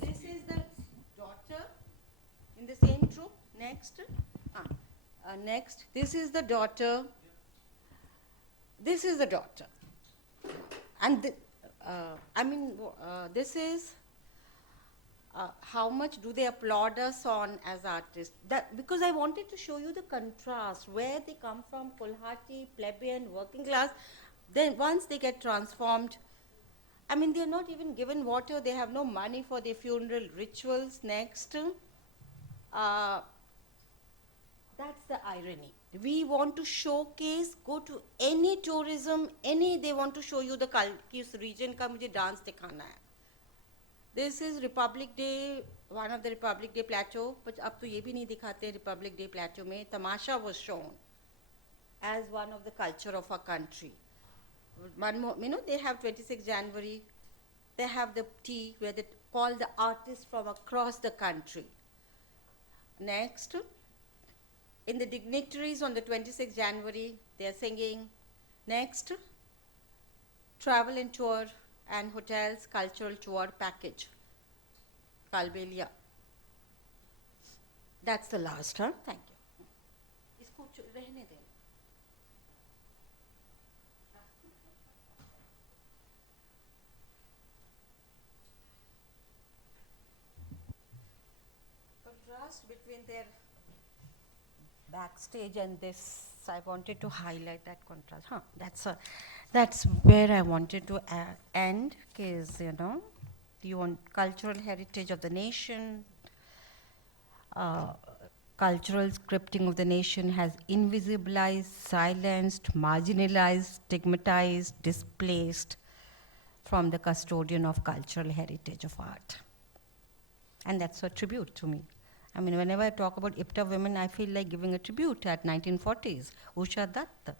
This is the daughter in the same troop. Next. Next. This is the daughter. This is the daughter. And this is how much do they applaud us on as artists. That because I wanted to show you the contrast, where they come from, Kolhati, plebeian, working class. Then once they get transformed, I mean, they're not even given water, they have no money for their funeral rituals. Next. That's the irony. We want to showcase, go to any tourism, they want to show you the कि उस region का मुझे dance दिखाना है. This is Republic Day, one of the Republic Day plateau, but अब तो ये भी नहीं दिखाते Republic Day plateau में. Tamasha was shown as one of the culture of our country. One more, they have 26 January, they have the tea where they call the artists from across the country. Next, in the dignitaries on the 26th January, they are singing. Next, travel and tour and hotels cultural tour package, Kalbelia. That's the last, huh? Thank you. इसको रहने दें. Contrast between their backstage and this, I wanted to highlight that contrast. That's a That's where I wanted to end, because, you want cultural heritage of the nation, uh, cultural scripting of the nation has invisibilized, silenced, marginalized, stigmatized, displaced from the custodian of cultural heritage of art. And that's a tribute to me. I mean, whenever I talk about IPTA women, I feel like giving a tribute at 1940s, Usha Dutt,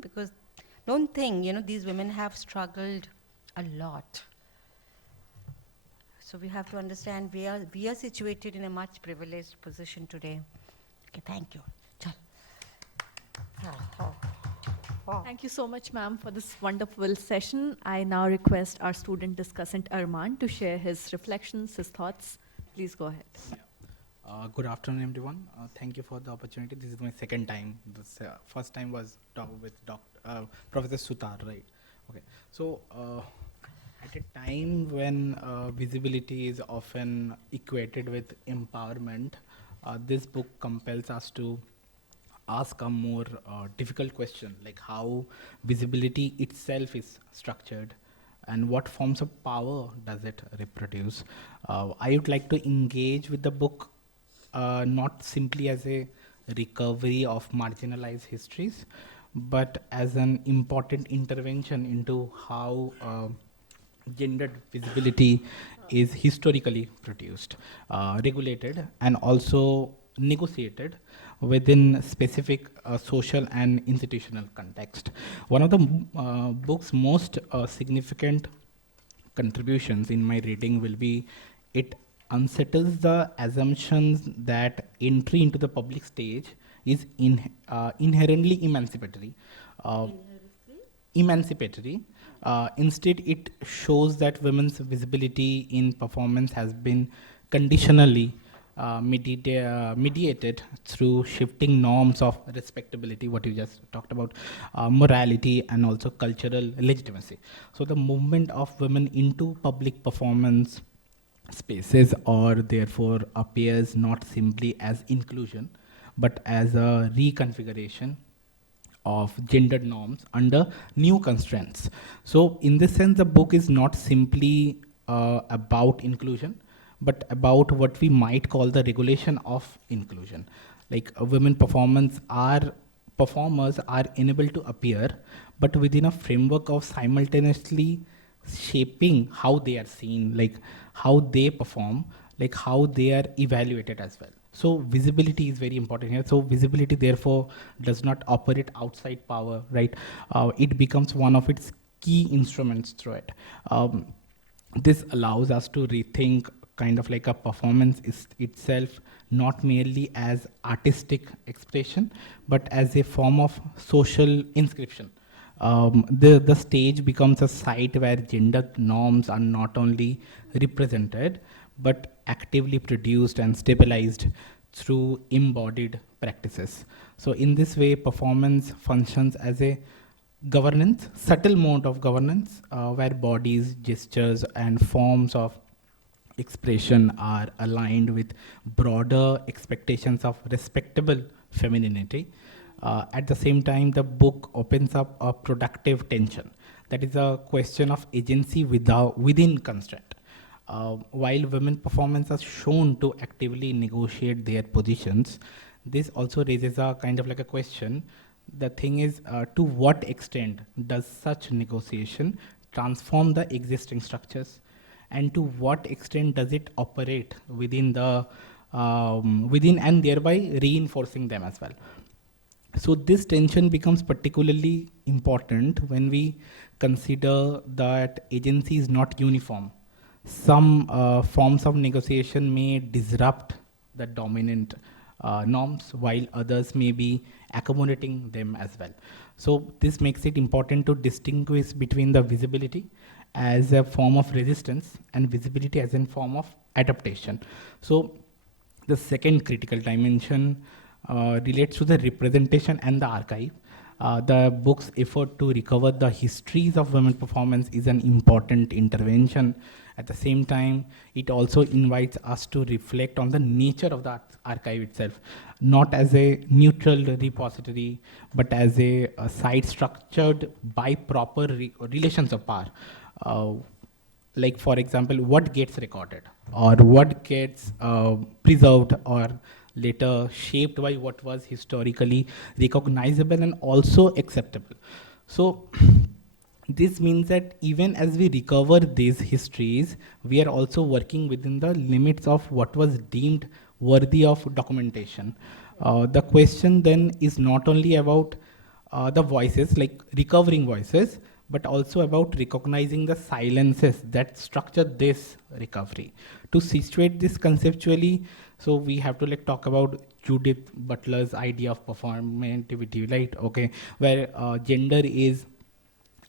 because don't think, these women have struggled a lot. So we have to understand we are situated in a much privileged position today. Okay, thank you. Chal. Thank you so much, ma'am, for this wonderful session. I now request our student discussant, Arman, to share his reflections, his thoughts. Please go ahead. Good afternoon, everyone. Thank you for the opportunity. This is my second time. The first time was with Professor Sutar, right? Okay. So, at a time when visibility is often equated with empowerment, this book compels us to ask a more difficult question, like how visibility itself is structured and what forms of power does it reproduce. I would like to engage with the book not simply as a recovery of marginalized histories, but as an important intervention into how gendered visibility is historically produced, regulated, and also negotiated within specific social and institutional context. One of the book's most significant contributions in my reading will be it unsettles the assumptions that entry into the public stage is inherently emancipatory. Uh, emancipatory. Instead, it shows that women's visibility in performance has been conditionally mediated through shifting norms of respectability, what you just talked about, morality, and also cultural legitimacy. So, the movement of women into public performance spaces or therefore appears not simply as inclusion but as a reconfiguration of gendered norms under new constraints. So, in this sense, the book is not simply about inclusion, but about what we might call the regulation of inclusion. Like women performers are enabled to appear, but within a framework of simultaneously shaping how they are seen, like how they perform, like how they are evaluated as well. So visibility is very important here. So visibility therefore does not operate outside power, right? It becomes one of its key instruments through it. This allows us to rethink kind of like a performance is itself not merely as artistic expression but as a form of social inscription. The stage becomes a site where gender norms are not only represented but actively produced and stabilized through embodied practices. So in this way, performance functions as a governance, subtle mode of governance, where bodies, gestures, and forms of expression are aligned with broader expectations of respectable femininity. At the same time, the book opens up a productive tension. That is a question of agency within constraint. While women performers are shown to actively negotiate their positions, this also raises a kind of like a question. The thing is, to what extent does such negotiation transform the existing structures, and to what extent does it operate within the within and thereby reinforcing them as well? So this tension becomes particularly important when we consider that agency is not uniform. Some forms of negotiation may disrupt the dominant norms, while others may be accommodating them as well. So this makes it important to distinguish between the visibility as a form of resistance and visibility as a form of adaptation. So the second critical dimension relates to the representation and the archive. The book's effort to recover the histories of women performance is an important intervention At the same time, it also invites us to reflect on the nature of the archive itself, not as a neutral repository, but as a site structured by proper relations of power. Uh, like for example, what gets recorded or what gets preserved or later shaped by what was historically recognizable and also acceptable. So this means that even as we recover these histories, we are also working within the limits of what was deemed worthy of documentation. The question then is not only about the voices, like recovering voices, but also about recognizing the silences that structure this recovery. To situate this conceptually, so we have to like talk about Judith Butler's idea of performativity, right? Okay, where gender is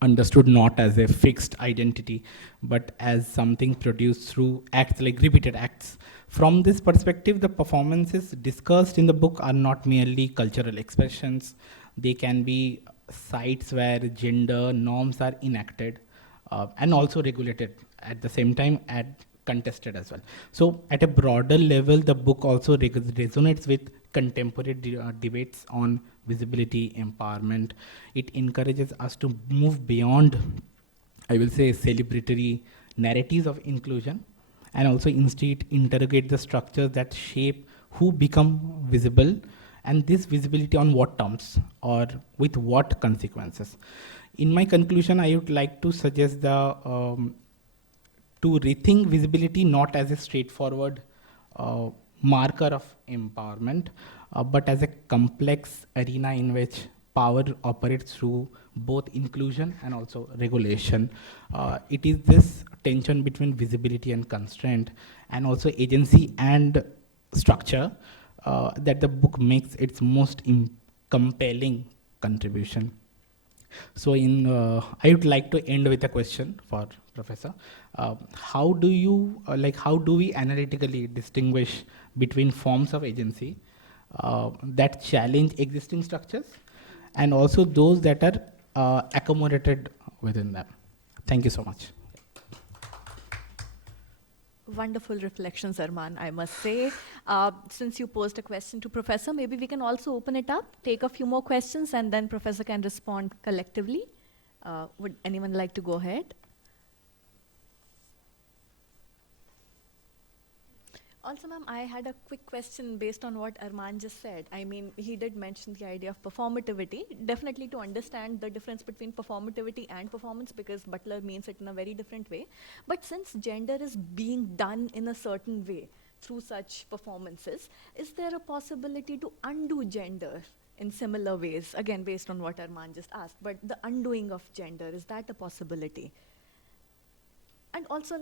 understood not as a fixed identity, but as something produced through acts, like repeated acts. From this perspective, the performances discussed in the book are not merely cultural expressions. They can be sites where gender norms are enacted and also regulated at the same time and contested as well. So at a broader level, the book also resonates with contemporary debates on visibility, empowerment. It encourages us to move beyond, I will say, celebratory narratives of inclusion and also instead interrogate the structures that shape who become visible, and this visibility on what terms or with what consequences. In my conclusion, I would like to suggest to rethink visibility not as a straightforward marker of empowerment, but as a complex arena in which power operates through both inclusion and also regulation. It is this tension between visibility and constraint, and also agency and structure, that the book makes its most compelling contribution. So I would like to end with a question for Professor. How do we analytically distinguish between forms of agency that challenge existing structures and also those that are accommodated within them? Thank you so much. Wonderful reflections, Arman, I must say. Since you posed a question to Professor, maybe we can also open it up, take a few more questions, and then Professor can respond collectively. Would anyone like to go ahead? Also, ma'am, I had a quick question based on what Arman just said. I mean, he did mention the idea of performativity, definitely to understand the difference between performativity and performance, because Butler means it in a very different way. But since gender is being done in a certain way through such performances, is there a possibility to undo gender in similar ways? Again, based on what Arman just asked, but the undoing of gender, is that a possibility? And also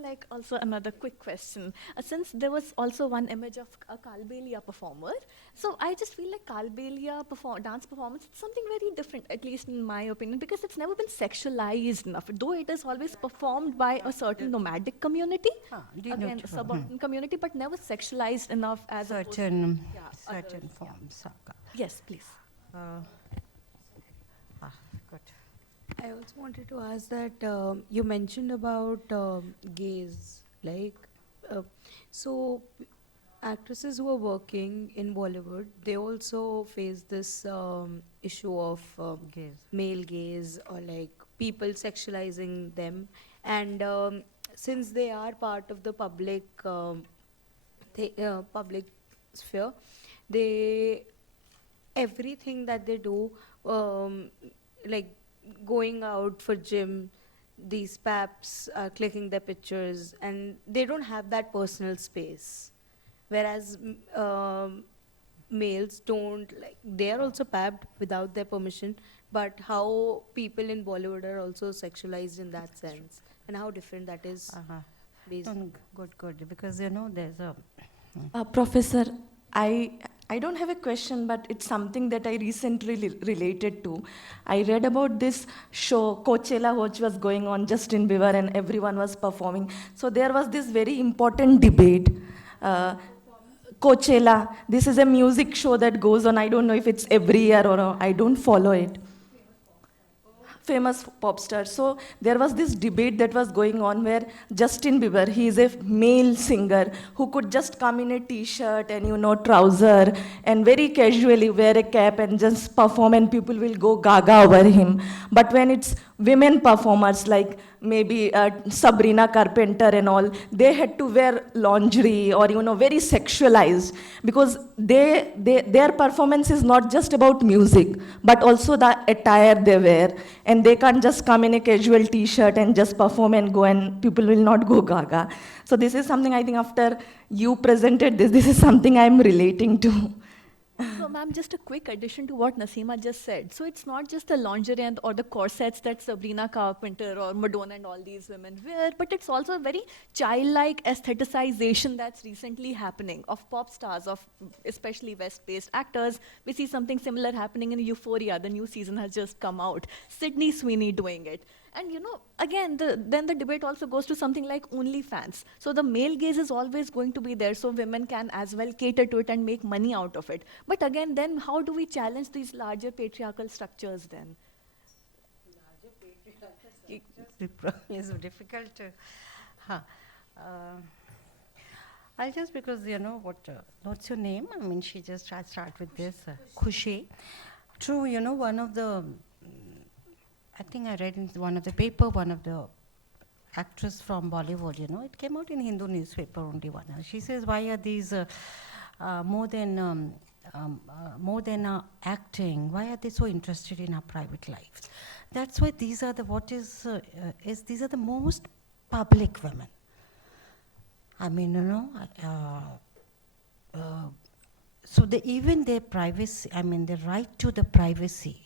another quick question. Since there was also one image of a Kalbelia performer, so I just feel like Kalbelia dance performance is something very different, at least in my opinion, because it's never been sexualized enough, though it is always performed by a certain nomadic community, again, a subaltern community, but never sexualized enough as certain others, forms. Yes, please. Good. I also wanted to ask that you mentioned about gays, like, so actresses who are working in Bollywood, they also face this issue of Gaze. male gaze or like people sexualizing them, and since they are part of the public sphere, they everything that they do, like going out for gym, these paps are clicking their pictures and they don't have that personal space, whereas males don't, like they are also papped without their permission, but how people in Bollywood are also sexualized in that sense, and how different that is based. Good, because there's a Professor, I don't have a question, but it's something that I recently related to. I read about this show, Coachella, which was going on, Justin Bieber, and everyone was performing. So there was this very important debate. Coachella, this is a music show that goes on. I don't know if it's every year or I don't follow it. famous pop stars. So there was this debate that was going on where Justin Bieber, he is a male singer who could just come in a t-shirt and trouser and very casually wear a cap and just perform and people will go gaga over him. But when it's women performers like maybe Sabrina Carpenter and all, they had to wear lingerie or very sexualized because their performance is not just about music but also the attire they wear, and they can't just come in a casual t-shirt and just perform and go and people will not go gaga. So this is something I think after you presented this is something I'm relating to. So, ma'am, just a quick addition to what Naseema just said. So, it's not just the lingerie or the corsets that Sabrina Carpenter or Madonna and all these women wear, but it's also a very childlike aestheticization that's recently happening of pop stars, of especially West-based actors. We see something similar happening in Euphoria. The new season has just come out. Sydney Sweeney doing it. And again, then the debate also goes to something like OnlyFans. So the male gaze is always going to be there, so women can as well cater to it and make money out of it. But again, then how do we challenge these larger patriarchal structures then? It's difficult to. Huh. Uh, I'll just because what's your name? I mean, she just start with this. Khushi. True, one of the. I think I read in one of the paper, one of the actress from Bollywood, it came out in Hindu newspaper only one. She says, why are these more than acting? Why are they so interested in our private lives? That's why these are the these are the most public women. I mean, so even their privacy. I mean, the right to the privacy.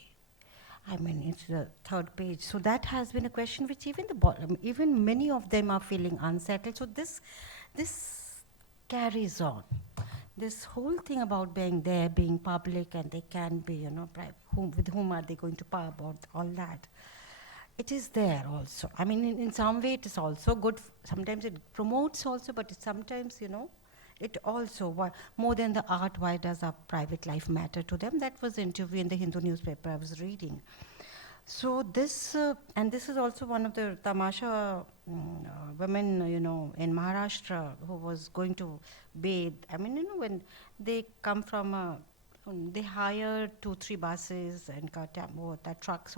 I mean, it's the third page. So that has been a question which even many of them are feeling unsettled. So this carries on. This whole thing about being there, being public, and they can be, private. With whom are they going to pub or all that? It is there also. I mean, in some way, it is also good. Sometimes it promotes also, but sometimes, it also, more than the art, why does our private life matter to them? That was an interview in the Hindu newspaper I was reading. So this, and this is also one of the Tamasha women, in Maharashtra who was going to bathe. I mean, when they come from, they hire 2-3 buses and trucks,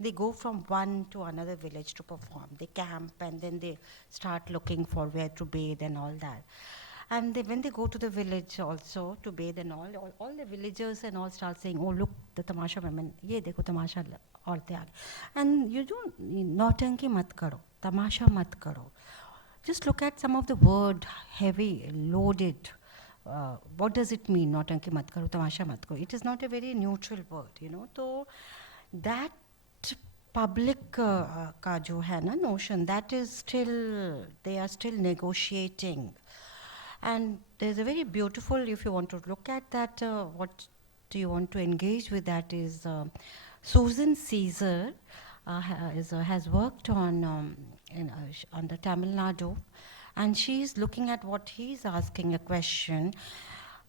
they go from one to another village to perform. They camp and then they start looking for where to bathe and all that. And when they go to the village also to bathe and all the villagers and all start saying, oh, look, the Tamasha women, ye dekho Tamasha aurtein aa gayi. And you don't, nautanki mat karo, Tamasha mat karo. Just look at some of the word, heavy, loaded. What does it mean, nautanki mat karo, Tamasha mat karo? It is not a very neutral word, So that public ka jo hai na notion, that is still, they are still negotiating. And there's a very beautiful, if you want to look at that, what do you want to engage with that is Susan Caesar has worked on the Tamil Nadu, and she's looking at what he's asking a question,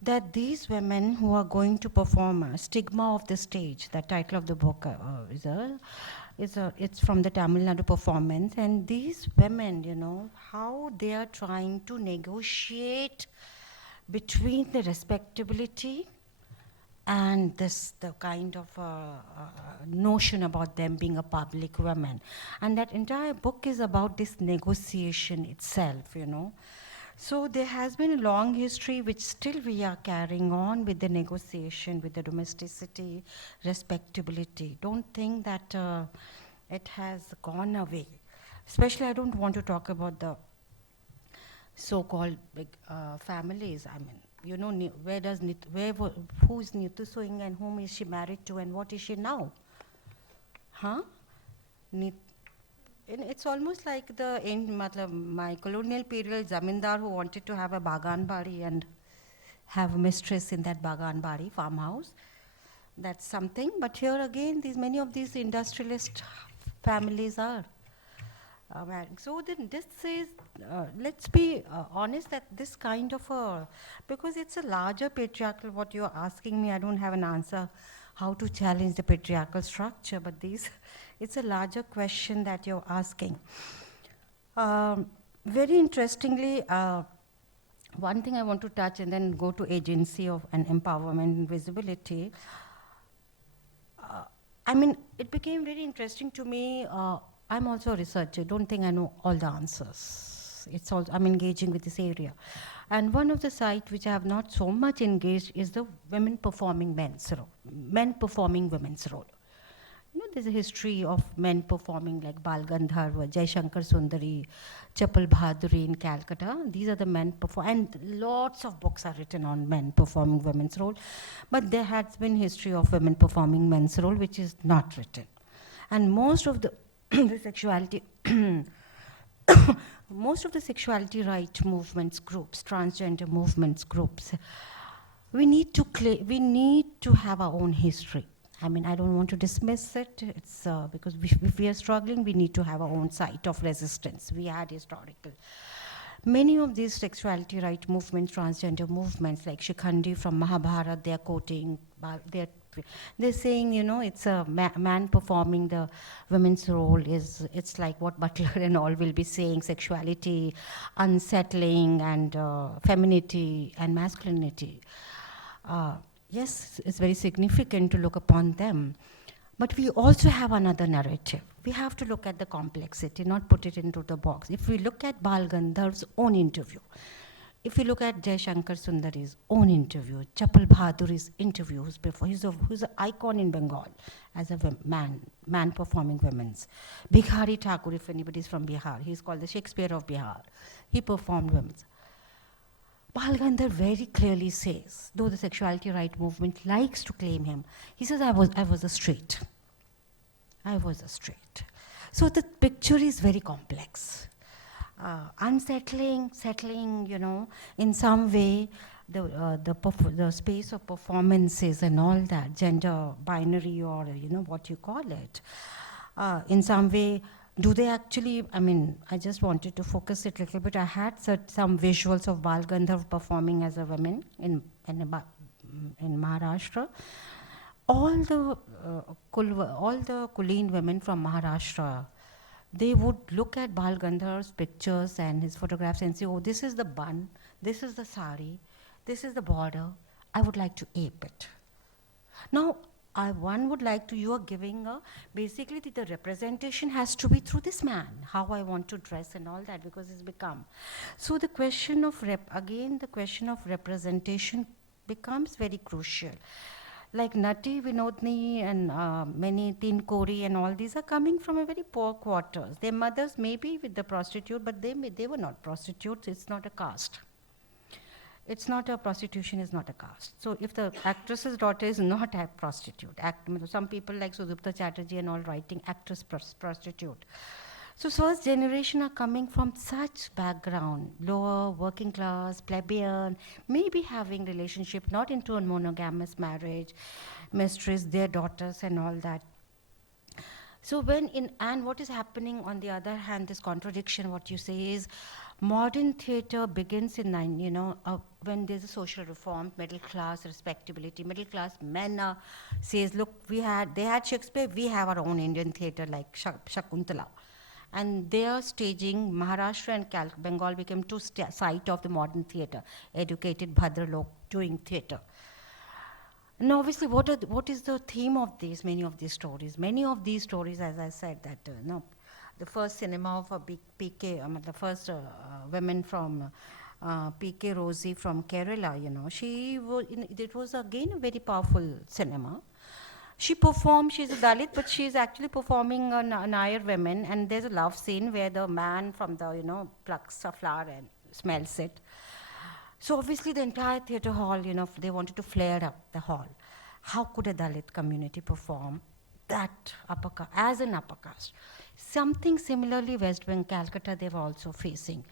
that these women who are going to perform Stigma of the Stage, the title of the book it's from the Tamil Nadu performance, and these women, how they are trying to negotiate between the respectability and the kind of notion about them being a public woman. And that entire book is about this negotiation itself, So there has been a long history which still we are carrying on with the negotiation, with the domesticity, respectability. Don't think that it has gone away. Especially I don't want to talk about the so-called big families. I mean, who's Nitu Singh and whom is she married to and what is she now? Huh? It's almost like my colonial period zamindar who wanted to have a bagan bari and have a mistress in that bagan bari farmhouse. That's something. But here again, many of these industrialist families are married. So then this is, let's be honest that this kind of because it's a larger patriarchal, what you're asking me, I don't have an answer how to challenge the patriarchal structure, but it's a larger question that you're asking. Very interestingly, one thing I want to touch and then go to agency of and empowerment and visibility. I mean, it became very interesting to me. I'm also a researcher. Don't think I know all the answers. I'm engaging with this area. And one of the sites which I have not so much engaged is the women performing men's role, men performing women's role. You know, there's a history of men performing like Bal Gandharva, Jai Shankar Sundari, Chapal Bhaduri in Calcutta. These are the men and lots of books are written on men performing women's role. But there has been history of women performing men's role, which is not written. And most of the, the sexuality, most of the sexuality right movements groups, transgender movements groups, we need to have our own history. I mean, I don't want to dismiss it. It's because if we are struggling, we need to have our own site of resistance. We had historical. Many of these sexuality right movements, transgender movements, like Shikhandi from Mahabharata, they're quoting, they're saying, you know, it's a man performing the women's role it's like what Butler and all will be saying, sexuality, unsettling, and femininity and masculinity. Yes, it's very significant to look upon them. But we also have another narrative. We have to look at the complexity, not put it into the box. If we look at Bal Gandharv's own interview, if you look at Jai Shankar Sundari's own interview, Chapal Bhaduri's interviews before, he's an icon in Bengal as a man performing women's. Bihari Thakur, if anybody's from Bihar, he's called the Shakespeare of Bihar. He performed women's. Bal Gandharv very clearly says, though the sexuality right movement likes to claim him, he says, I was a straight. I was a straight. So the picture is very complex. Unsettling, settling, you know, in some way, the space of performances and all that, gender binary or, you know, what you call it, in some way, do they actually, I mean, I just wanted to focus it a little bit. I had some visuals of Bal Gandharv performing as a woman in Maharashtra. All the Kuleen women from Maharashtra, they would look at Bal Gandharv's pictures and his photographs and say, oh, this is the bun, this is the sari, this is the border, I would like to ape it. Now, one would like to, you are giving basically the representation has to be through this man, how I want to dress and all that, because it's become. So the question of, the question of representation becomes very crucial. Like Nati, Vinodni, and many Teen Kori and all these are coming from a very poor quarters. Their mothers may be with the prostitute, but they were not prostitutes, it's not a caste. It's not a prostitution, is not a caste. So if the actress's daughter is not a prostitute, some people like Sudipta Chatterjee and all writing actress prostitute. So first generation are coming from such background, lower, working class, plebeian, maybe having relationship, not into a monogamous marriage, mistress, their daughters and all that. So and what is happening on the other hand, this contradiction, what you say is, modern theatre begins in when there's a social reform, middle class respectability, middle class men says, look, they had Shakespeare, we have our own Indian theatre like Shakuntala. And they are staging, Maharashtra and Bengal became two sites of the modern theatre, educated Bhadralok doing theatre. And obviously, what is the theme of many of these stories? Many of these stories, as I said, that the first cinema of P.K., the first women from P.K. Rosie from Kerala, it was again a very powerful cinema. She performed, she's a Dalit, but she's actually performing a Nair women, and there's a love scene where the man from the, plucks a flower and smells it. So obviously the entire theatre hall, they wanted to flare up the hall. How could a Dalit community perform that as an upper caste? Something similarly West Bengal, Calcutta, they were also facing.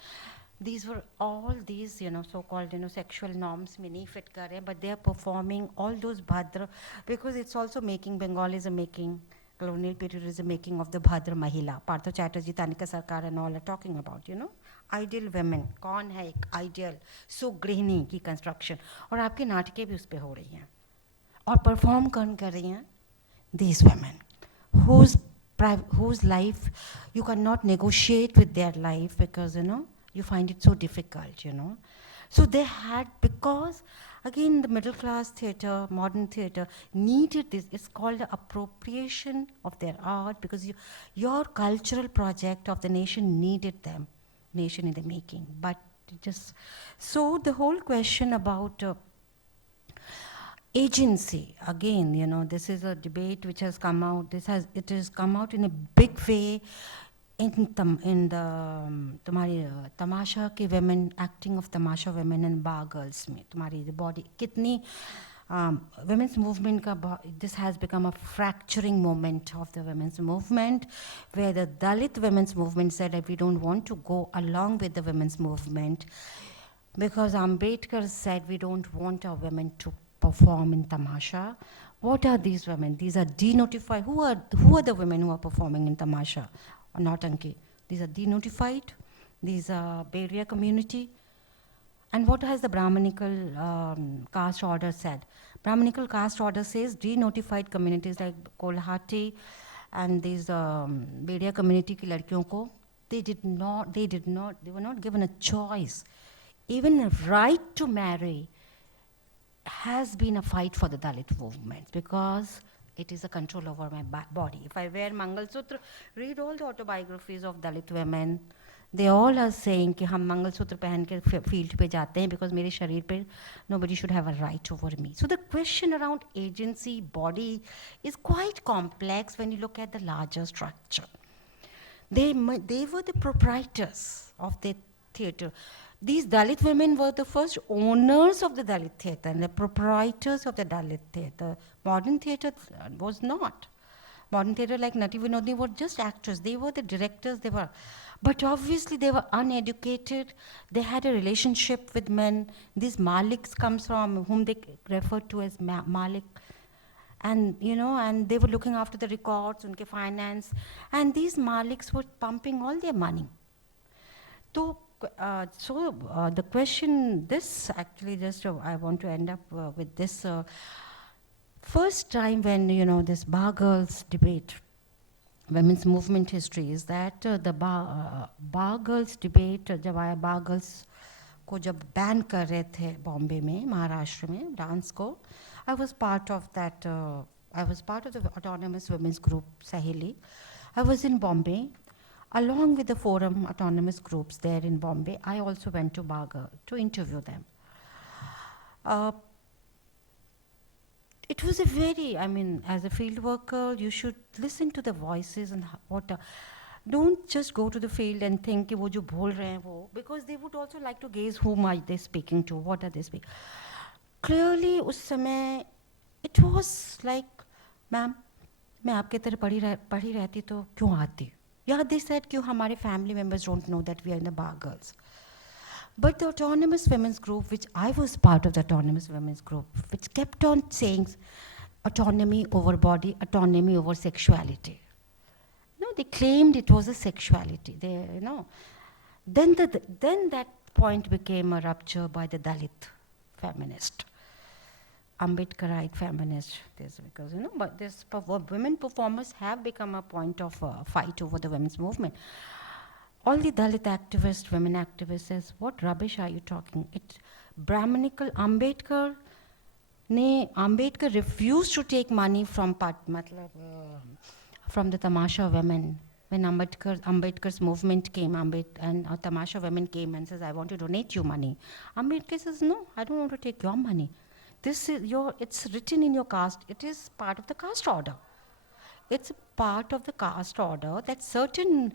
These were all these, so-called, sexual norms, mini fit kare, but they are performing all those Bhadra, because it's also making, Bengal is a making, colonial period is a making of the Bhadra Mahila. Partha Chatterjee, Tanika Sarkar and all are talking about, ideal women, कौन है एक ideal, so गृहिणी की construction, और आपके नाटकें भी उस पे हो रही हैं. और परफॉर्म कौन कर रही हैं? These women whose life you cannot negotiate with their life because you find it so difficult. So they had, because again the middle class theatre, modern theatre needed this. It's called the appropriation of their art, because your cultural project of the nation needed them, nation in the making. But it just, so the whole question about agency, again, this is a debate which has come out. It has come out in a big way in the तुम्हारी तमाशा के women, acting of tamasha women and bar girls में तुम्हारी the body कितनी women's movement का, this has become a fracturing moment of the women's movement, where the Dalit women's movement said that we don't want to go along with the women's movement because Ambedkar said we don't want our women to perform in tamasha. What are these women? These are denotified. Who are the women who are performing in tamasha or Nautanki? These are denotified. These are barrier community. And what has the Brahmanical caste order said? Brahmanical caste order says denotified communities like Kolhati and these barrier community ki ladkiyon ko, they were not given a choice. Even a right to marry has been a fight for the Dalit movement, because it is a control over my body. If I wear Mangal Sutra, read all the autobiographies of Dalit women. They all are saying कि हम मंगल सूत्र पहन के field पे जाते हैं because मेरे शरीर पे nobody should have a right over me. So the question around agency, body is quite complex when you look at the larger structure. They were the proprietors of the theatre. These Dalit women were the first owners of the Dalit theatre and the proprietors of the Dalit theatre. Modern theatre was not. Modern theatre like Nati Vinodni were just actors. They were the directors. But obviously they were uneducated. They had a relationship with men. These Maliks comes from whom they refer to as Malik. And and they were looking after the records, unke finance. And these Maliks were pumping all their money. So the question, this actually just, I want to end up with this. First time when, this bar girls debate, women's movement history, is that the bar girls debate, जब आया bar girls को जब ban कर रहे थे बॉम्बे में, महाराष्ट्र में, dance को, I was part of that, I was part of the autonomous women's group, Saheli. I was in Bombay. Along with the forum autonomous groups there in Bombay, I also went to Baga to interview them. It was a very, as a field worker, you should listen to the voices and don't just go to the field and think, wo jo bol rahe hain wo, because they would also like to gauge whom are they speaking to, what are they speaking. Clearly, us samay, it was like, ma'am, मैं आपके तरह पढ़ी रहती तो क्यों आती? Yeah, they said कि हमारे family members don't know that we are in the bar girls. But the autonomous women's group, which I was part of the autonomous women's group, which kept on saying autonomy over body, autonomy over sexuality. No, they claimed it was a sexuality. Then that point became a rupture by the Dalit feminist. Ambedkarite feminist, because but this women performers have become a point of fight over the women's movement. All the Dalit activists, women activists says, what rubbish are you talking? It's Brahmanical. Ambedkar refused to take money from from the Tamasha women. When Ambedkar's movement came, and Tamasha women came and says, I want to donate you money. Ambedkar says, no, I don't want to take your money. This is it's written in your caste. It is part of the caste order. It's part of the caste order that certain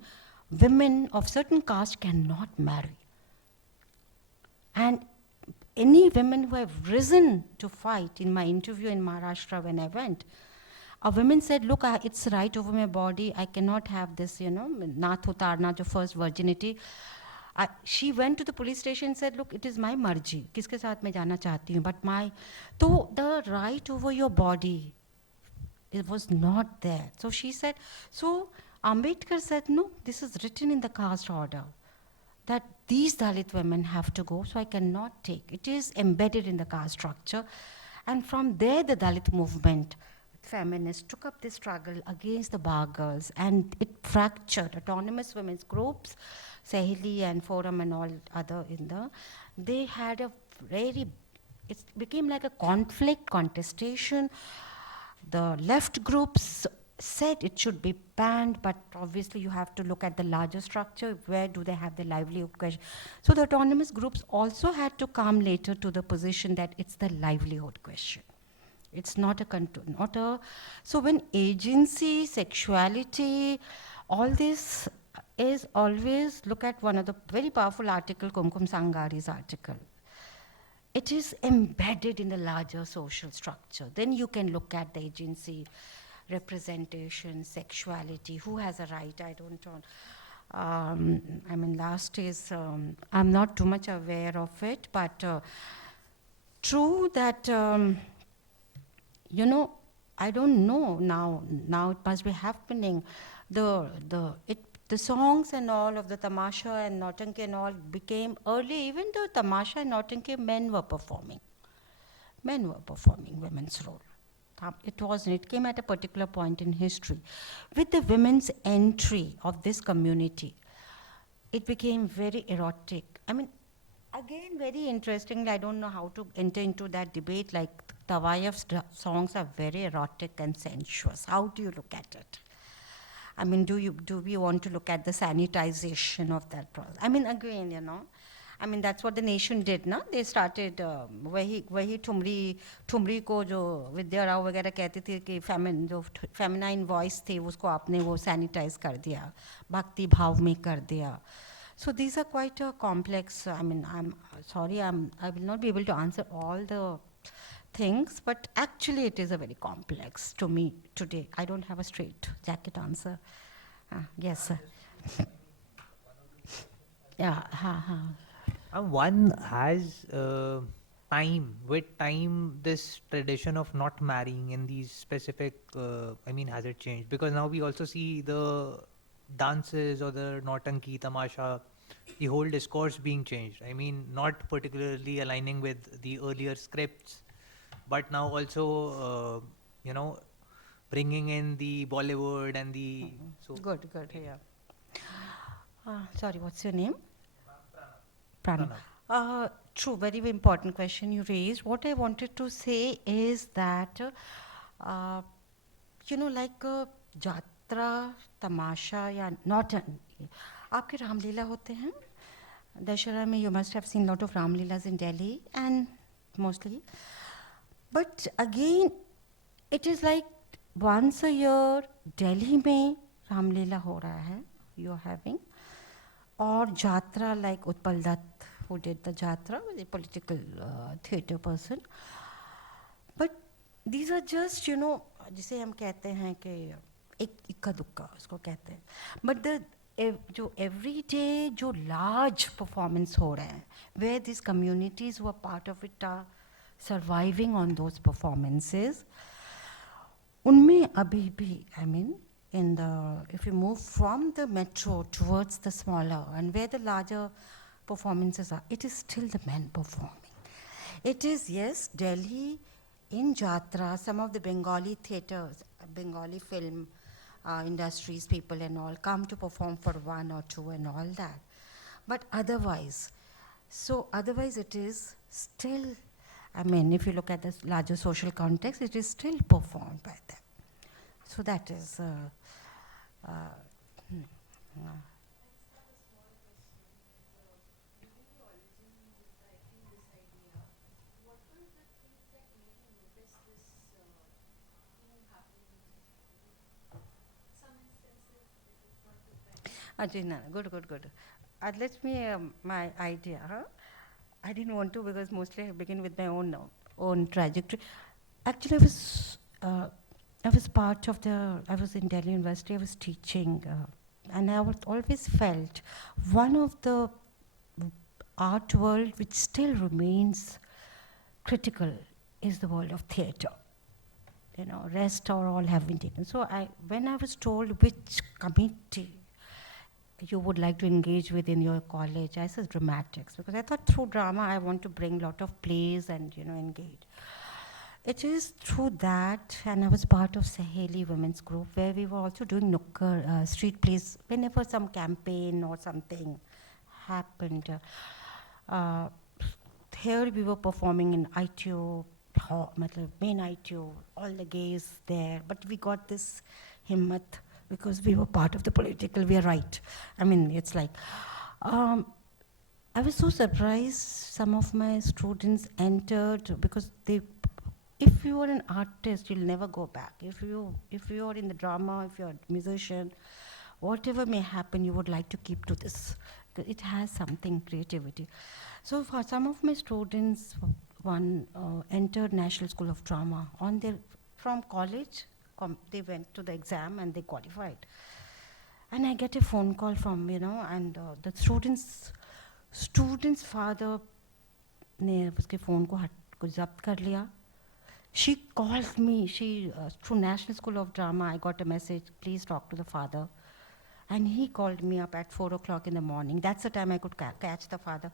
women of certain caste cannot marry. And any women who have risen to fight, in my interview in Maharashtra when I went, a woman said, look, it's right over my body. I cannot have this, Nath Utarna, the first virginity. She went to the police station and said, look, it is my marji, kiske saath main jana chahti hu, but the right over your body, it was not there. So she said, so Ambedkar said, no, this is written in the caste order that these Dalit women have to go, so I cannot take. It is embedded in the caste structure. And from there, the Dalit movement, feminists took up this struggle against the bar girls, and it fractured autonomous women's groups, Saheli and Forum and all other they had a very, it became like a conflict, contestation. The left groups said it should be banned, but obviously you have to look at the larger structure. Where do they have the livelihood question? So the autonomous groups also had to come later to the position that it's the livelihood question. It's not a. So when agency, sexuality, all this is always, look at one of the very powerful article, Kumkum Sangari's article. It is embedded in the larger social structure. Then you can look at the agency, representation, sexuality, who has a right, I don't know. I mean, last is, I'm not too much aware of it, but true that, you know, I don't know now it must be happening. The songs and all of the Tamasha and Nautanki and all became early, even though Tamasha and Nautanki, men were performing women's role. It came at a particular point in history. With the women's entry of this community, it became very erotic. I mean, again, very interestingly, I don't know how to enter into that debate, like Tawayev's songs are very erotic and sensuous. How do you look at it? I mean, do we want to look at the sanitization of that process? I mean, again, you know, I mean, that's what the nation did, no? They started, वही ठुमरी को जो विद्या राव वगैरह कहती थी कि जो feminine voice थी, उसको आपने वो sanitize कर दिया, भक्ति भाव में कर दिया. So these are quite a complex, I mean, I'm sorry, I will not be able to answer all the things, but actually it is a very complex to me today. I don't have a straight jacket answer. Yes, sir. Yeah. One has with time, this tradition of not marrying in these specific, has it changed? Because now we also see the dances or the Nautanki, Tamasha, the whole discourse being changed. I mean, not particularly aligning with the earlier scripts, but now also, bringing in the Bollywood and the... So Good, yeah. Sorry, what's your name? Pranav. True, very, very important question you raised. What I wanted to say is that, like Jatra, Tamasha, या not, आपके रामलीला होते हैं? Dashera में you must have seen a lot of Ramleelas in Delhi and mostly. But again, it is like once a year, Delhi में Ramleela हो रहा है, you're having. Or Jatra like Utpal Dutt, who did the Jatra, was a political theatre person. But these are just, जिसे हम कहते हैं कि एक इक्का दुक्का उसको कहते हैं. But जो everyday, जो large performance हो रहे हैं, where these communities who are part of it are surviving on those performances, unme abhi bhi, I mean, if you move from the metro towards the smaller and where the larger performances are, it is still the men performing. It is, yes, Delhi, in Jatra, some of the Bengali theatres, Bengali film industries, people and all, come to perform for 1 or 2 and all that. But otherwise it is still, I mean, if you look at the larger social context, it is still performed by them. So that is... Good. Let me, my idea. I didn't want to because mostly I begin with my own trajectory. Actually, I was part of I was in Delhi University, I was teaching, and I always felt one of the art world which still remains critical is the world of theatre. Rest are all have been taken. So when I was told which committee you would like to engage with in your college, I said dramatics, because I thought through drama I want to bring a lot of plays and engage. It is through that, and I was part of Saheli Women's Group, where we were also doing nukkar, street plays, whenever some campaign or something happened. Uh, here we were performing in ITO, matlab main ITO, all the gays there, but we got this himmat because we were part of the political, we are right. I mean, it's like, um, I was so surprised some of my students entered because they, if you are an artist, you'll never go back. If you are in the drama, if you're a musician, whatever may happen, you would like to keep to this. 'Cause it has something creativity. So for some of my students, one entered National School of Drama on their from college. They went to the exam and they qualified. And I get a phone call from and the student's father ने उसके phone को ज़ब्त कर लिया. She called me. Through National School of Drama, I got a message, please talk to the father. And he called me up at 4 o'clock in the morning. That's the time I could catch the father.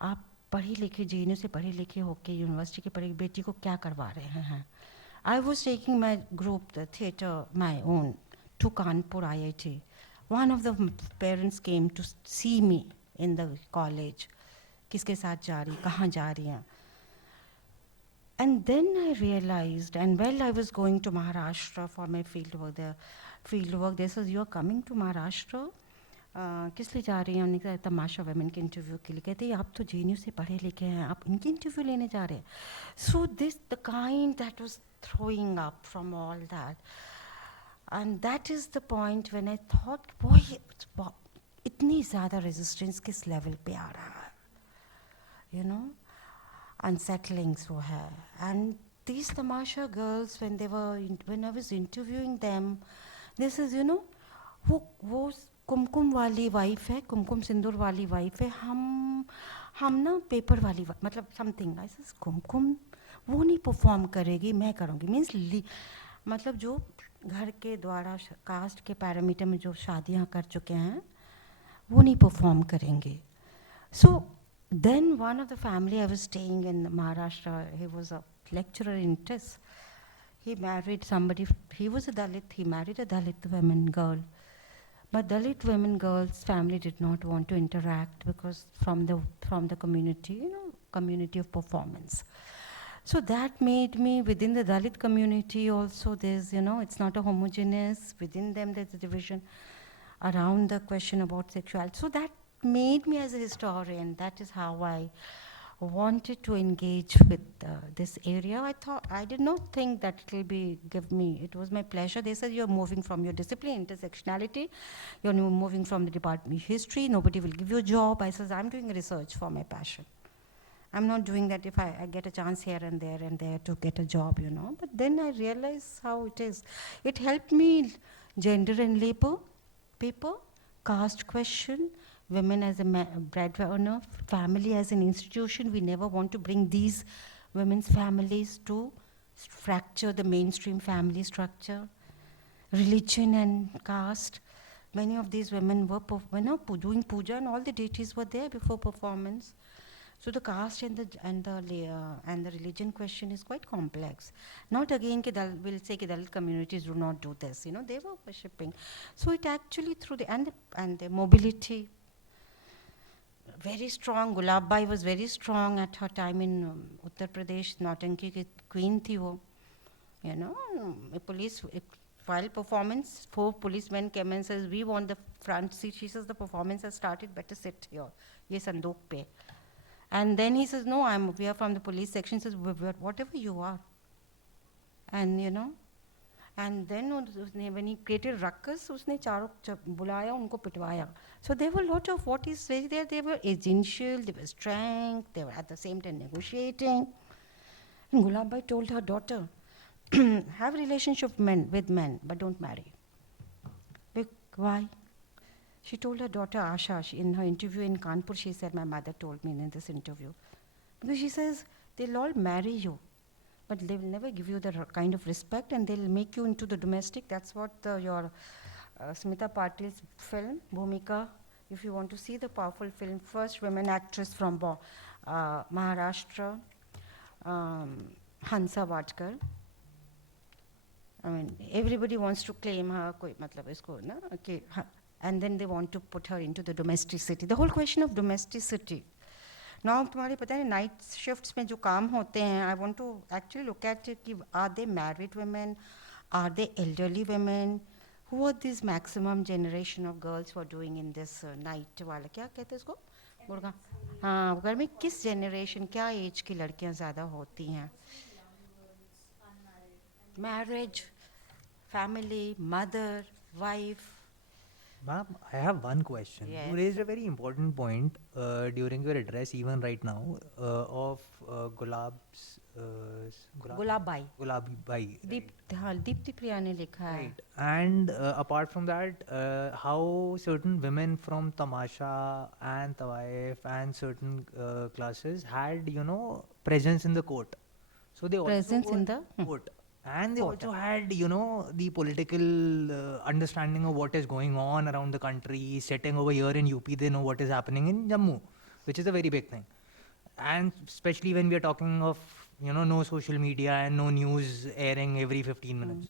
आप पढ़ी लिखी JNU से पढ़ी लिखी होके university की पढ़ी बेटी को क्या करवा रहे हैं? I was taking my group, the theatre, my own, to Kanpur IIT. One of the parents came to see me in the college. किसके साथ जा रही, कहाँ जा रही हैं? And then I realized, and while I was going to Maharashtra for my fieldwork, they said, you are coming to Maharashtra? किस लिए जा रही हैं? उन्होंने कहा तमाशा women के इंटरव्यू के लिए. कहते आप तो JNU से पढ़े लिखे हैं, आप इनकी इंटरव्यू लेने जा रहे हैं. So this, the kind that was throwing up from all that. And that is the point when I thought, boy, इतनी ज़्यादा resistance किस level पे आ रहा है? Unsettling so hai. And these tamasha girls, when I was interviewing them, they says, वो कुमकुम वाली wife है, कुमकुम सिंदूर वाली वाइफ है, हम ना पेपर वाली मतलब something. I says, कुमकुम वो नहीं परफॉर्म करेगी, मैं करूँगी. मीन्स मतलब जो घर के द्वारा कास्ट के पैरामीटर में जो शादियाँ कर चुके हैं वो नहीं परफॉर्म करेंगे. So then one of the family I was staying in Maharashtra, he was a lecturer in TIS. He married somebody, he was a Dalit, he married a Dalit woman girl. But Dalit women girls' family did not want to interact because from the community, community of performance. So that made me, within the Dalit community also, there's, it's not a homogeneous, within them there's a division around the question about sexuality. So that made me as a historian, that is how I wanted to engage with this area. I did not think that it will it was my pleasure. They said, you're moving from your discipline, intersectionality, you're moving from the department of history, nobody will give you a job. I said, I'm doing research for my passion. I'm not doing that if I get a chance here and there to get a job, But then I realized how it is. It helped me gender and labor paper, caste question, women as a breadwinner, family as an institution. We never want to bring these women's families to fracture the mainstream family structure. Religion and caste. Many of these women were doing puja and all the deities were there before performance. So the caste and the religion question is quite complex. Not again, we'll say that Dalit communities do not do this. They were worshipping. So it actually through and the mobility, very strong. Gulab Bai was very strong at her time in Uttar Pradesh. Nautanki ki queen thi wo. A police while performance, 4 policemen came and says, we want the front seat. She says, the performance has started. Better sit here. Ye sanduk pe. And then he says, no, we are from the police section. He says, whatever you are. And and then when he created ruckus, उसने चारों बुलाया, उनको पिटवाया. So there were a lot of what is very there. They were agential, they were strength, they were at the same time negotiating. And Gulab Bai told her daughter, have a relationship with men, but don't marry. Why? She told her daughter Asha, in her interview in Kanpur, she said, my mother told me in this interview. Because she says, they'll all marry you, but they will never give you the kind of respect and they'll make you into the domestic. That's what your Smita Patil's film, Bhumika, if you want to see the powerful film, first women actress from Maharashtra, Hansa Vatkar. I mean, everybody wants to claim her, कोई मतलब इसको ना कि and then they want to put her into the domesticity. The whole question of domesticity. Now तुम्हारे पता है night shifts में जो काम होते हैं, I want to actually look at it कि are they married women, are they elderly women, who are these maximum generation of girls who are doing in this night वाला क्या कहते हैं इसको मुर्गा हाँ घर में किस generation क्या age की लड़कियां ज़्यादा होती हैं marriage family mother wife. Ma'am, I have one question. Yes. You raised a very important point during your address, even right now, of Gulab's Gulabai. Gulabi Bai. Deepti प्रिया ने लिखा है. Right. And apart from that, how certain women from Tamasha and Tawaif and certain classes had, presence in the court. So they Presence also in were the court. And they court. also had, the political understanding of what is going on around the country. Sitting over here in UP, they know what is happening in Jammu, which is a very big thing. And especially when we are talking of, no social media and no news airing every 15 minutes.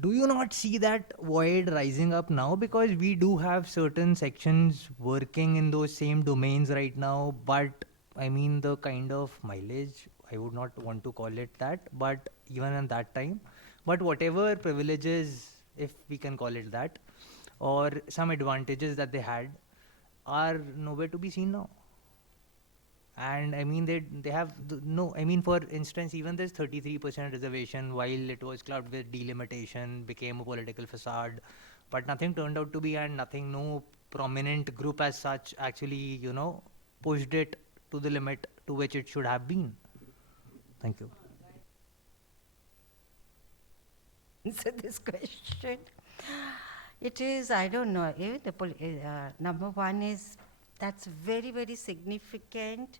Do you not see that void rising up now? Because we do have certain sections working in those same domains right now, but I mean, the kind of mileage, I would not want to call it that, but even at that time, but whatever privileges, if we can call it that, or some advantages that they had, are nowhere to be seen now. And I mean, they have no, I mean, for instance, even this 33% reservation, while it was clubbed with delimitation, became a political facade, but nothing turned out to be, and nothing, no prominent group as such actually, pushed it to the limit to which it should have been. Thank you. Answer this question. It is, I don't know, number one is, that's very, very significant.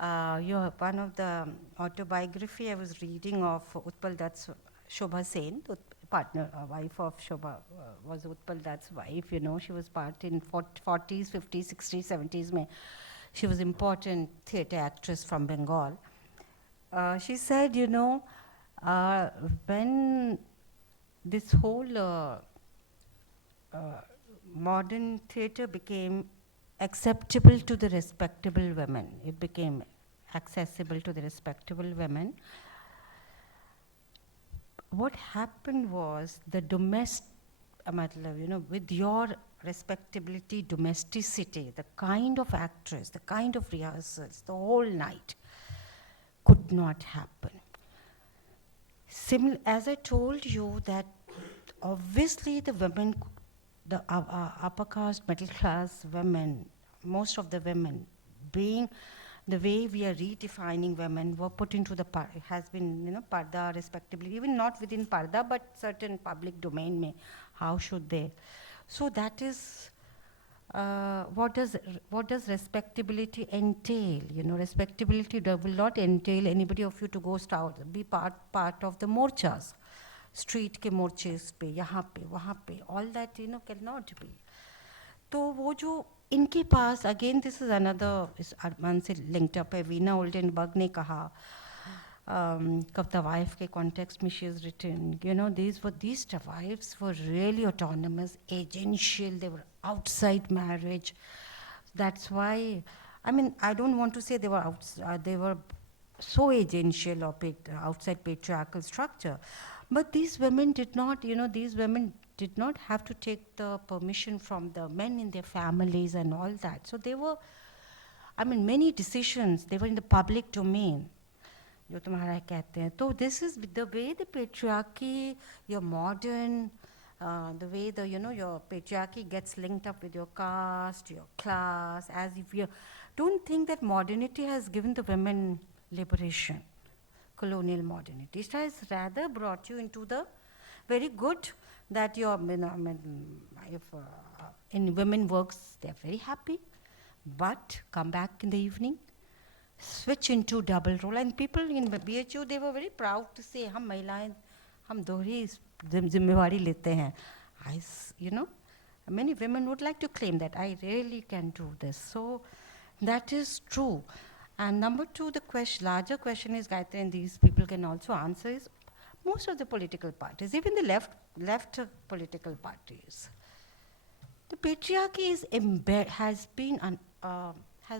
You're one of the autobiography I was reading of Utpal Dutt's Shobha Sen, the partner, wife of Shobha, was Utpal Dutt's wife, she was part in 40s, 50s, 60s, 70s. Mein. She was important theatre actress from Bengal. She said, when this whole modern theatre became acceptable to the respectable women, it became accessible to the respectable women, what happened was the with your respectability, domesticity, the kind of actress, the kind of rehearsals, the whole night could not happen. As I told you that obviously the women, the upper caste, middle class women, most of the women, being the way we are redefining women, were put into the, has been, parda respectively, even not within parda, but certain public domain mein, how should they? So that is, what does respectability entail? Respectability will not entail anybody of you to go be part of the morchas. Street ke morches pe, yahan pe, wahan pe, all that, cannot be. तो वो जो इनके पास, again this is another, is Arman से linked up है, Veena Oldenburg ने कहा, Tawaif के context में she has written, these Tawaiffs were really autonomous, agential, they were outside marriage. That's why, I mean, I don't want to say they were so agential or outside patriarchal structure, but these women did not, these women did not have to take the permission from the men in their families and all that. So they were, I mean, many decisions, they were in the public domain. So this is the way the patriarchy, your modern, the way your patriarchy gets linked up with your caste, your class, as if you don't think that modernity has given the women liberation, colonial modernity. It has rather brought you into the very good that your, if in women works, they're very happy, but come back in the evening, switch into double role. And people in BHU, they were very proud to say, हम महिलाएं, हम दोहरी जिम्मेवारी लेते हैं. Many women would like to claim that I really can do this. So that is true. And number two, the larger question is, Gayatri, and these people can also answer, is most of the political parties, even the left political parties, the patriarchy is has been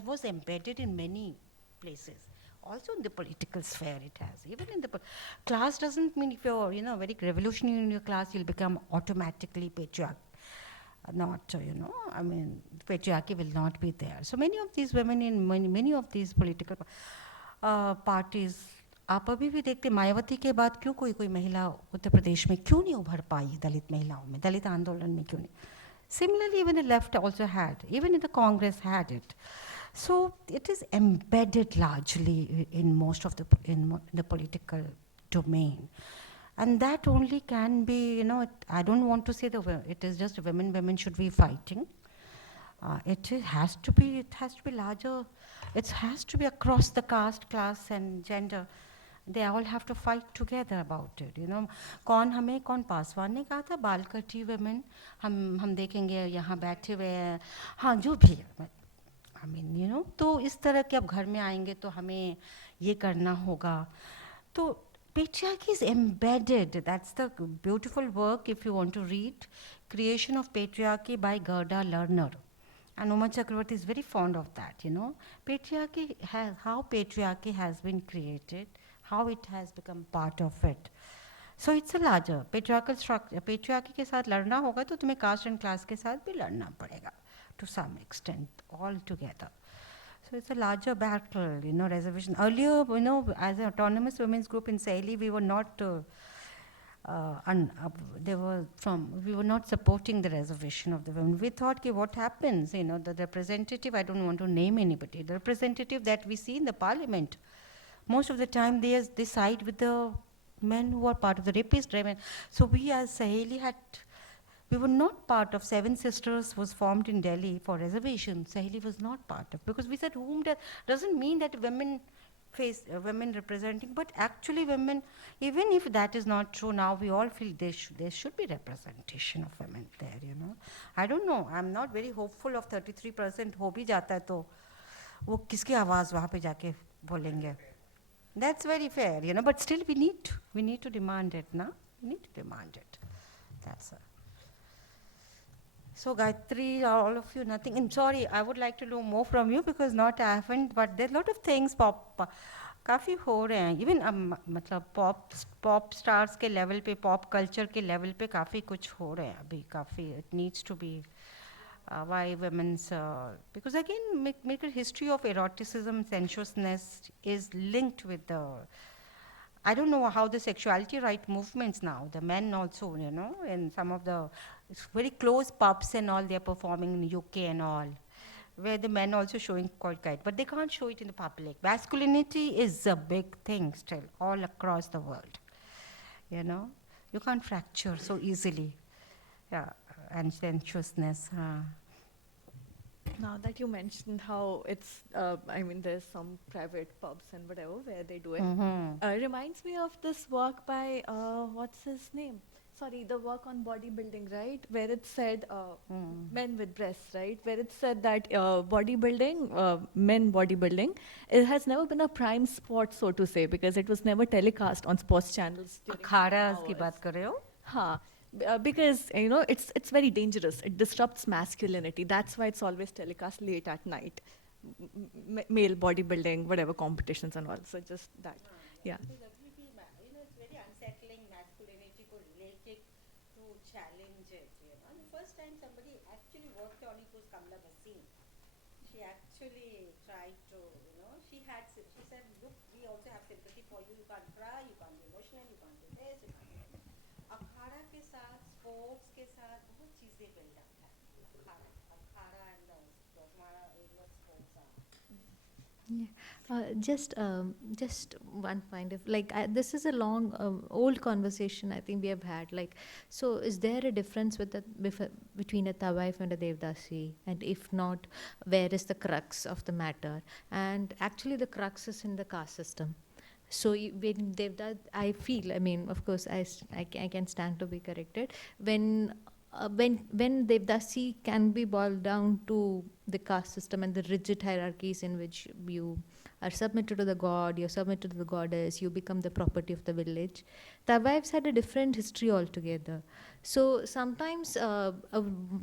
was embedded in many places. Also in the political sphere, it has. Even in the class doesn't mean if you're very revolutionary in your class, you'll become automatically patriarch. Not I mean, patriarchy will not be there. So many of these women in many of these political parties. आप अभी भी देखते मायावती के बाद क्यों कोई महिला उत्तर प्रदेश में क्यों नहीं उभर पाई, दलित महिलाओं में, दलित आंदोलन में क्यों नहीं. Similarly, even the left also had, even in the Congress had it. So it is embedded largely in most of the political domain. And that only can be, I don't want to say it is just women should be fighting. It has to be larger. It has to be across the caste, class and gender. They all have to fight together about it. कौन पासवान ने कहा था बालकटी women हम देखेंगे यहाँ बैठे हुए हैं, हाँ जो भी है, I mean तो इस तरह के अब घर में आएंगे तो हमें ये करना होगा. तो patriarchy is embedded. That's the beautiful work, if you want to read, Creation of Patriarchy by Gerda Lerner. And Uma Chakravarti is very fond of that, Patriarchy how patriarchy has been created, how it has become part of it. So it's a larger patriarchal structure. Patriarchy के साथ लड़ना होगा तो तुम्हें caste and class के साथ भी लड़ना पड़ेगा to some extent, all together. So it's a larger battle, reservation. Earlier, as an autonomous women's group in Saili, we were not we were not supporting the reservation of the women. We thought, what happens, the representative, I don't want to name anybody, the representative that we see in the parliament, most of the time they side with the men who are part of the rapist driven. So we as Saheli we were not part of Seven Sisters was formed in Delhi for reservation. Saheli was not part of, because we said doesn't mean that women women representing, but actually women, even if that is not true, now we all feel there should be representation of women there, I don't know, I'm not very hopeful of 33% हो भी जाता है तो वो किसकी आवाज़ वहाँ पे जाके बोलेंगे. That's very fair, but still we need to demand it, na? We need to demand it. That's it. So Gayatri, all of you, nothing. And sorry, I would like to know more from you because I haven't, but there are a lot of things काफ़ी हो रहे हैं. Even मतलब pop stars के level पे, pop culture के level पे काफ़ी कुछ हो रहे हैं अभी काफ़ी. It needs to be why women's because again, make a history of eroticism, sensuousness is linked with the. I don't know how the sexuality right movements now, the men also, in some of the very close pubs and all, they're performing in UK and all, where the men also showing quite kite, but they can't show it in the public. Masculinity is a big thing still, all across the world, You can't fracture so easily, and sensuousness. Now that you mentioned how it's, there's some private pubs and whatever where they do it. Reminds me of this work by, what's his name? Sorry, the work on bodybuilding, right? Where it said men with breasts, right? Where it said that bodybuilding, men bodybuilding, it has never been a prime sport, so to say, because it was never telecast on sports channels. अखाड़ा की बात कर रहे हो? हाँ. Because it's very dangerous. It disrupts masculinity. That's why it's always telecast late at night. Male bodybuilding, whatever competitions and all. So just that, yeah. It's very unsettling masculinity related to challenge it. The first time somebody actually worked on it was Kamla Bhasin. She actually tried to, she said, look, we also have sympathy for you. You can't cry, you can't be emotional, you can't do this, you can't do that. अखाड़ा के साथ sports के साथ बहुत चीजें build up है. अखाड़ा and हमारा area of sports are. Just one point. If this is a long, old conversation I think we have had. So is there a difference between a Tawaif and a Devdasi? And if not, where is the crux of the matter? And actually, the crux is in the caste system. So when I feel, of course, I can stand to be corrected. When when Devdasi can be boiled down to the caste system and the rigid hierarchies in which you are submitted to the god, you're submitted to the goddess, you become the property of the village. Tawaives had a different history altogether. So sometimes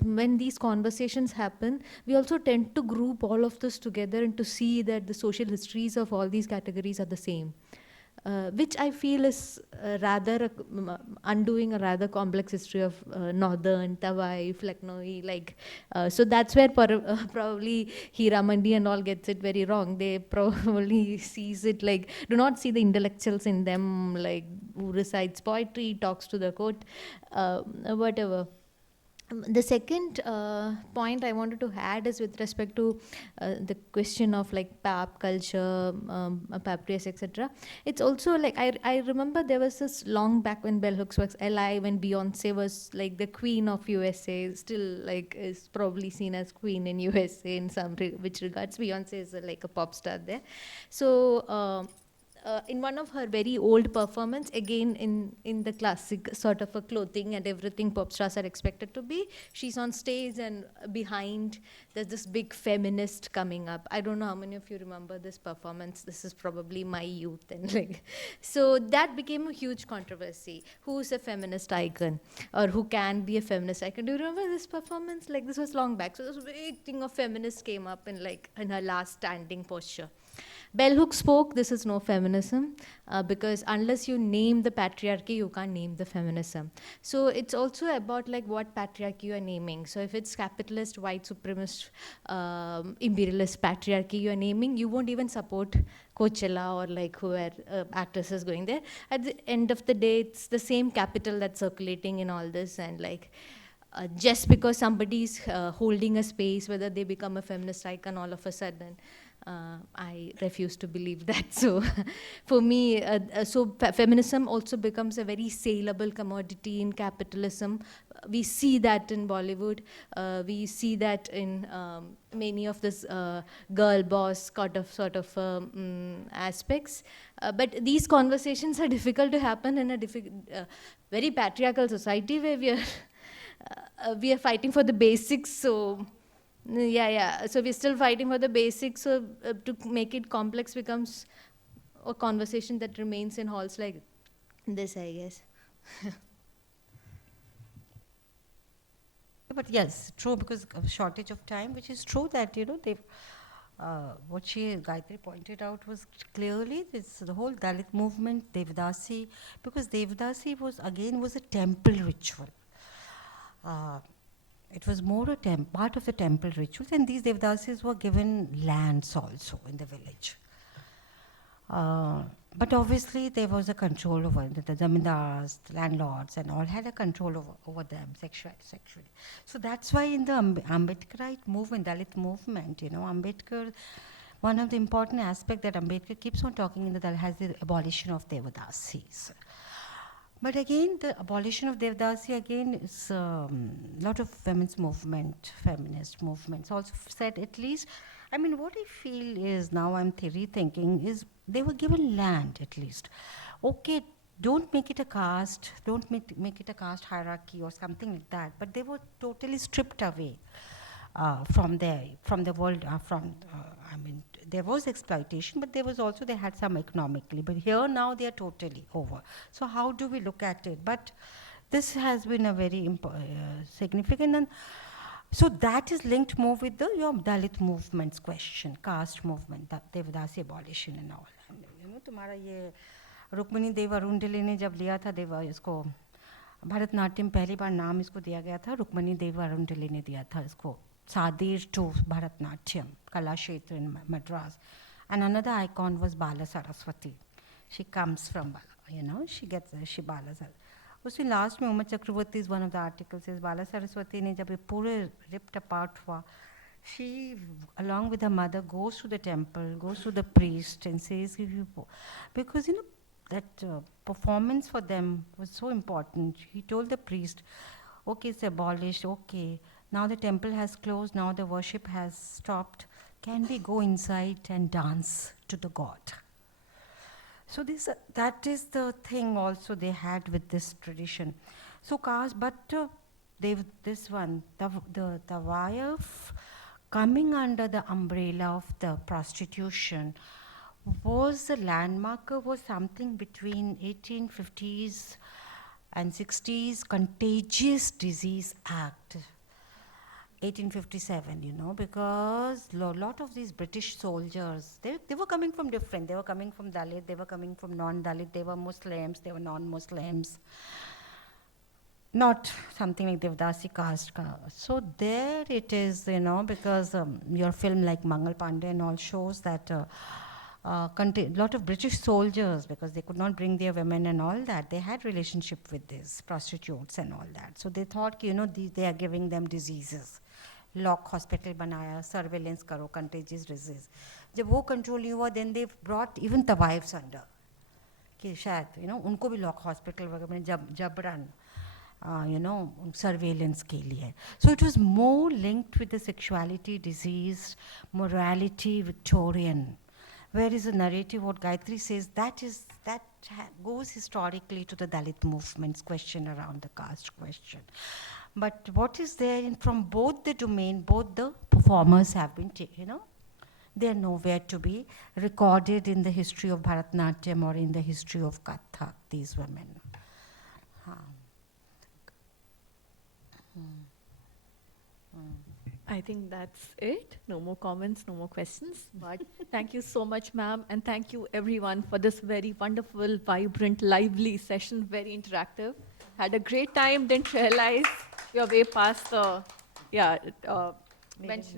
when these conversations happen, we also tend to group all of this together and to see that the social histories of all these categories are the same. Which I feel is undoing a rather complex history of Northern, Tawai, Lucknowi, so that's where probably Hiramandi and all gets it very wrong. They probably sees it like, do not see the intellectuals in them, like who recites poetry, talks to the court, whatever. The second point I wanted to add is with respect to the question of like pap culture, paprias, etc. It's also like I remember there was this long back when Bell Hooks was alive, when Beyonce was like the queen of USA, still like is probably seen as queen in USA in some which regards. Beyonce is like a pop star there. So. In one of her very old performance, again in the classic sort of a clothing and everything pop stars are expected to be, she's on stage and behind there's this big feminist coming up. I don't know how many of you remember this performance. This is probably my youth, and like, so that became a huge controversy. Who's a feminist icon, or who can be a feminist icon? Do you remember this performance? Like, this was long back, so this big thing of feminist came up in her last standing posture. Bell Hooks spoke, this is no feminism, because unless you name the patriarchy, you can't name the feminism. So it's also about like what patriarchy you are naming. So if it's capitalist, white supremacist, imperialist patriarchy you are naming, you won't even support Coachella or like who are actresses going there. At the end of the day, it's the same capital that's circulating in all this, and like, just because somebody's holding a space, whether they become a feminist icon all of a sudden, I refuse to believe that. So for me, feminism also becomes a very saleable commodity in capitalism. We see that in Bollywood. We see that in many of this girl boss sort of aspects. But these conversations are difficult to happen in a very patriarchal society where we are fighting for the basics. So so we're still fighting for the basics. So to make it complex becomes a conversation that remains in halls like this, I guess. But yes, true, because of shortage of time, which is true that, they've, what Gayatri pointed out was clearly this, the whole Dalit movement, Devdasi, because Devdasi was a temple ritual. It was more a part of the temple rituals, and these Devdasis were given lands also in the village. But obviously there was a control over the zamindars, the landlords, and all had a control over them sexually. So that's why in the Ambedkarite movement, Dalit movement, Ambedkar, one of the important aspects that Ambedkar keeps on talking in the Dalit has the abolition of Devdasis. But again, the abolition of Devdasi again is a lot of feminist movements also said, at least, I mean, what I feel is, now I'm rethinking, is they were given land at least. Okay, don't make it a caste, don't make it a caste hierarchy or something like that, but they were totally stripped away from the world, I mean, there was exploitation, but there was also, they had some economically. But here now they are totally over. So how do we look at it? But this has been a very significant, and so that is linked more with your Dalit movement's question, caste movement, Devdasi abolition and all. And तुम्हारा ये रुक्मिणी देव अरुंडले ने जब लिया था इसको भरतनाट्यम पहली बार नाम इसको दिया गया था, रुक्मिणी देव अरुंडले ने दिया था इसको Sadir to Bharatnatyam, Kalakshetra in Madras. And another icon was Bala Saraswati. She comes from Bala, she gets she Bala Saraswati. उसमें last में उमा चक्रवर्ती is one of the articles says Bala Saraswati ने जब ये पूरे ripped apart हुआ, she along with her mother goes to the temple, goes to the priest and says, because that performance for them was so important. He told the priest, okay, it's abolished, okay. Now the temple has closed, now the worship has stopped. Can we go inside and dance to the god? So that is the thing also they had with this tradition. So caste, but this one, the Tawayaf coming under the umbrella of the prostitution was the landmarker, was something between 1850s and 60s Contagious Disease Act. 1857, you know, because lot of these British soldiers, they were coming from different. They were coming from Dalit, they were coming from non-Dalit, they were Muslims, they were non-Muslims. Not something like Devdasi caste. So there it is, you know, because your film like Mangal Pandey and all shows that lot of British soldiers, because they could not bring their women and all that, they had relationship with these prostitutes and all that. So they thought, you know, they are giving them diseases. Lock hospital banaya, surveillance karo, contagious disease. जब वो control नहीं हुआ, then they brought even Tawaifs under. कि शायद, you know, उनको भी lock hospital वगैरह में जबरन, you know, surveillance के लिए. So it was more linked with the sexuality disease, morality, Victorian. Whereas the narrative, what Gayatri says, that goes historically to the Dalit movement's question around the caste question. But what is there from both the domain, both the performers have been, you know, they are nowhere to be recorded in the history of Bharatanatyam or in the history of Kathak, these women. I think that's it. No more comments, no more questions. But thank you so much, ma'am, and thank you everyone for this very wonderful, vibrant, lively session, very interactive. Had a great time, didn't realize we are way past the, mention.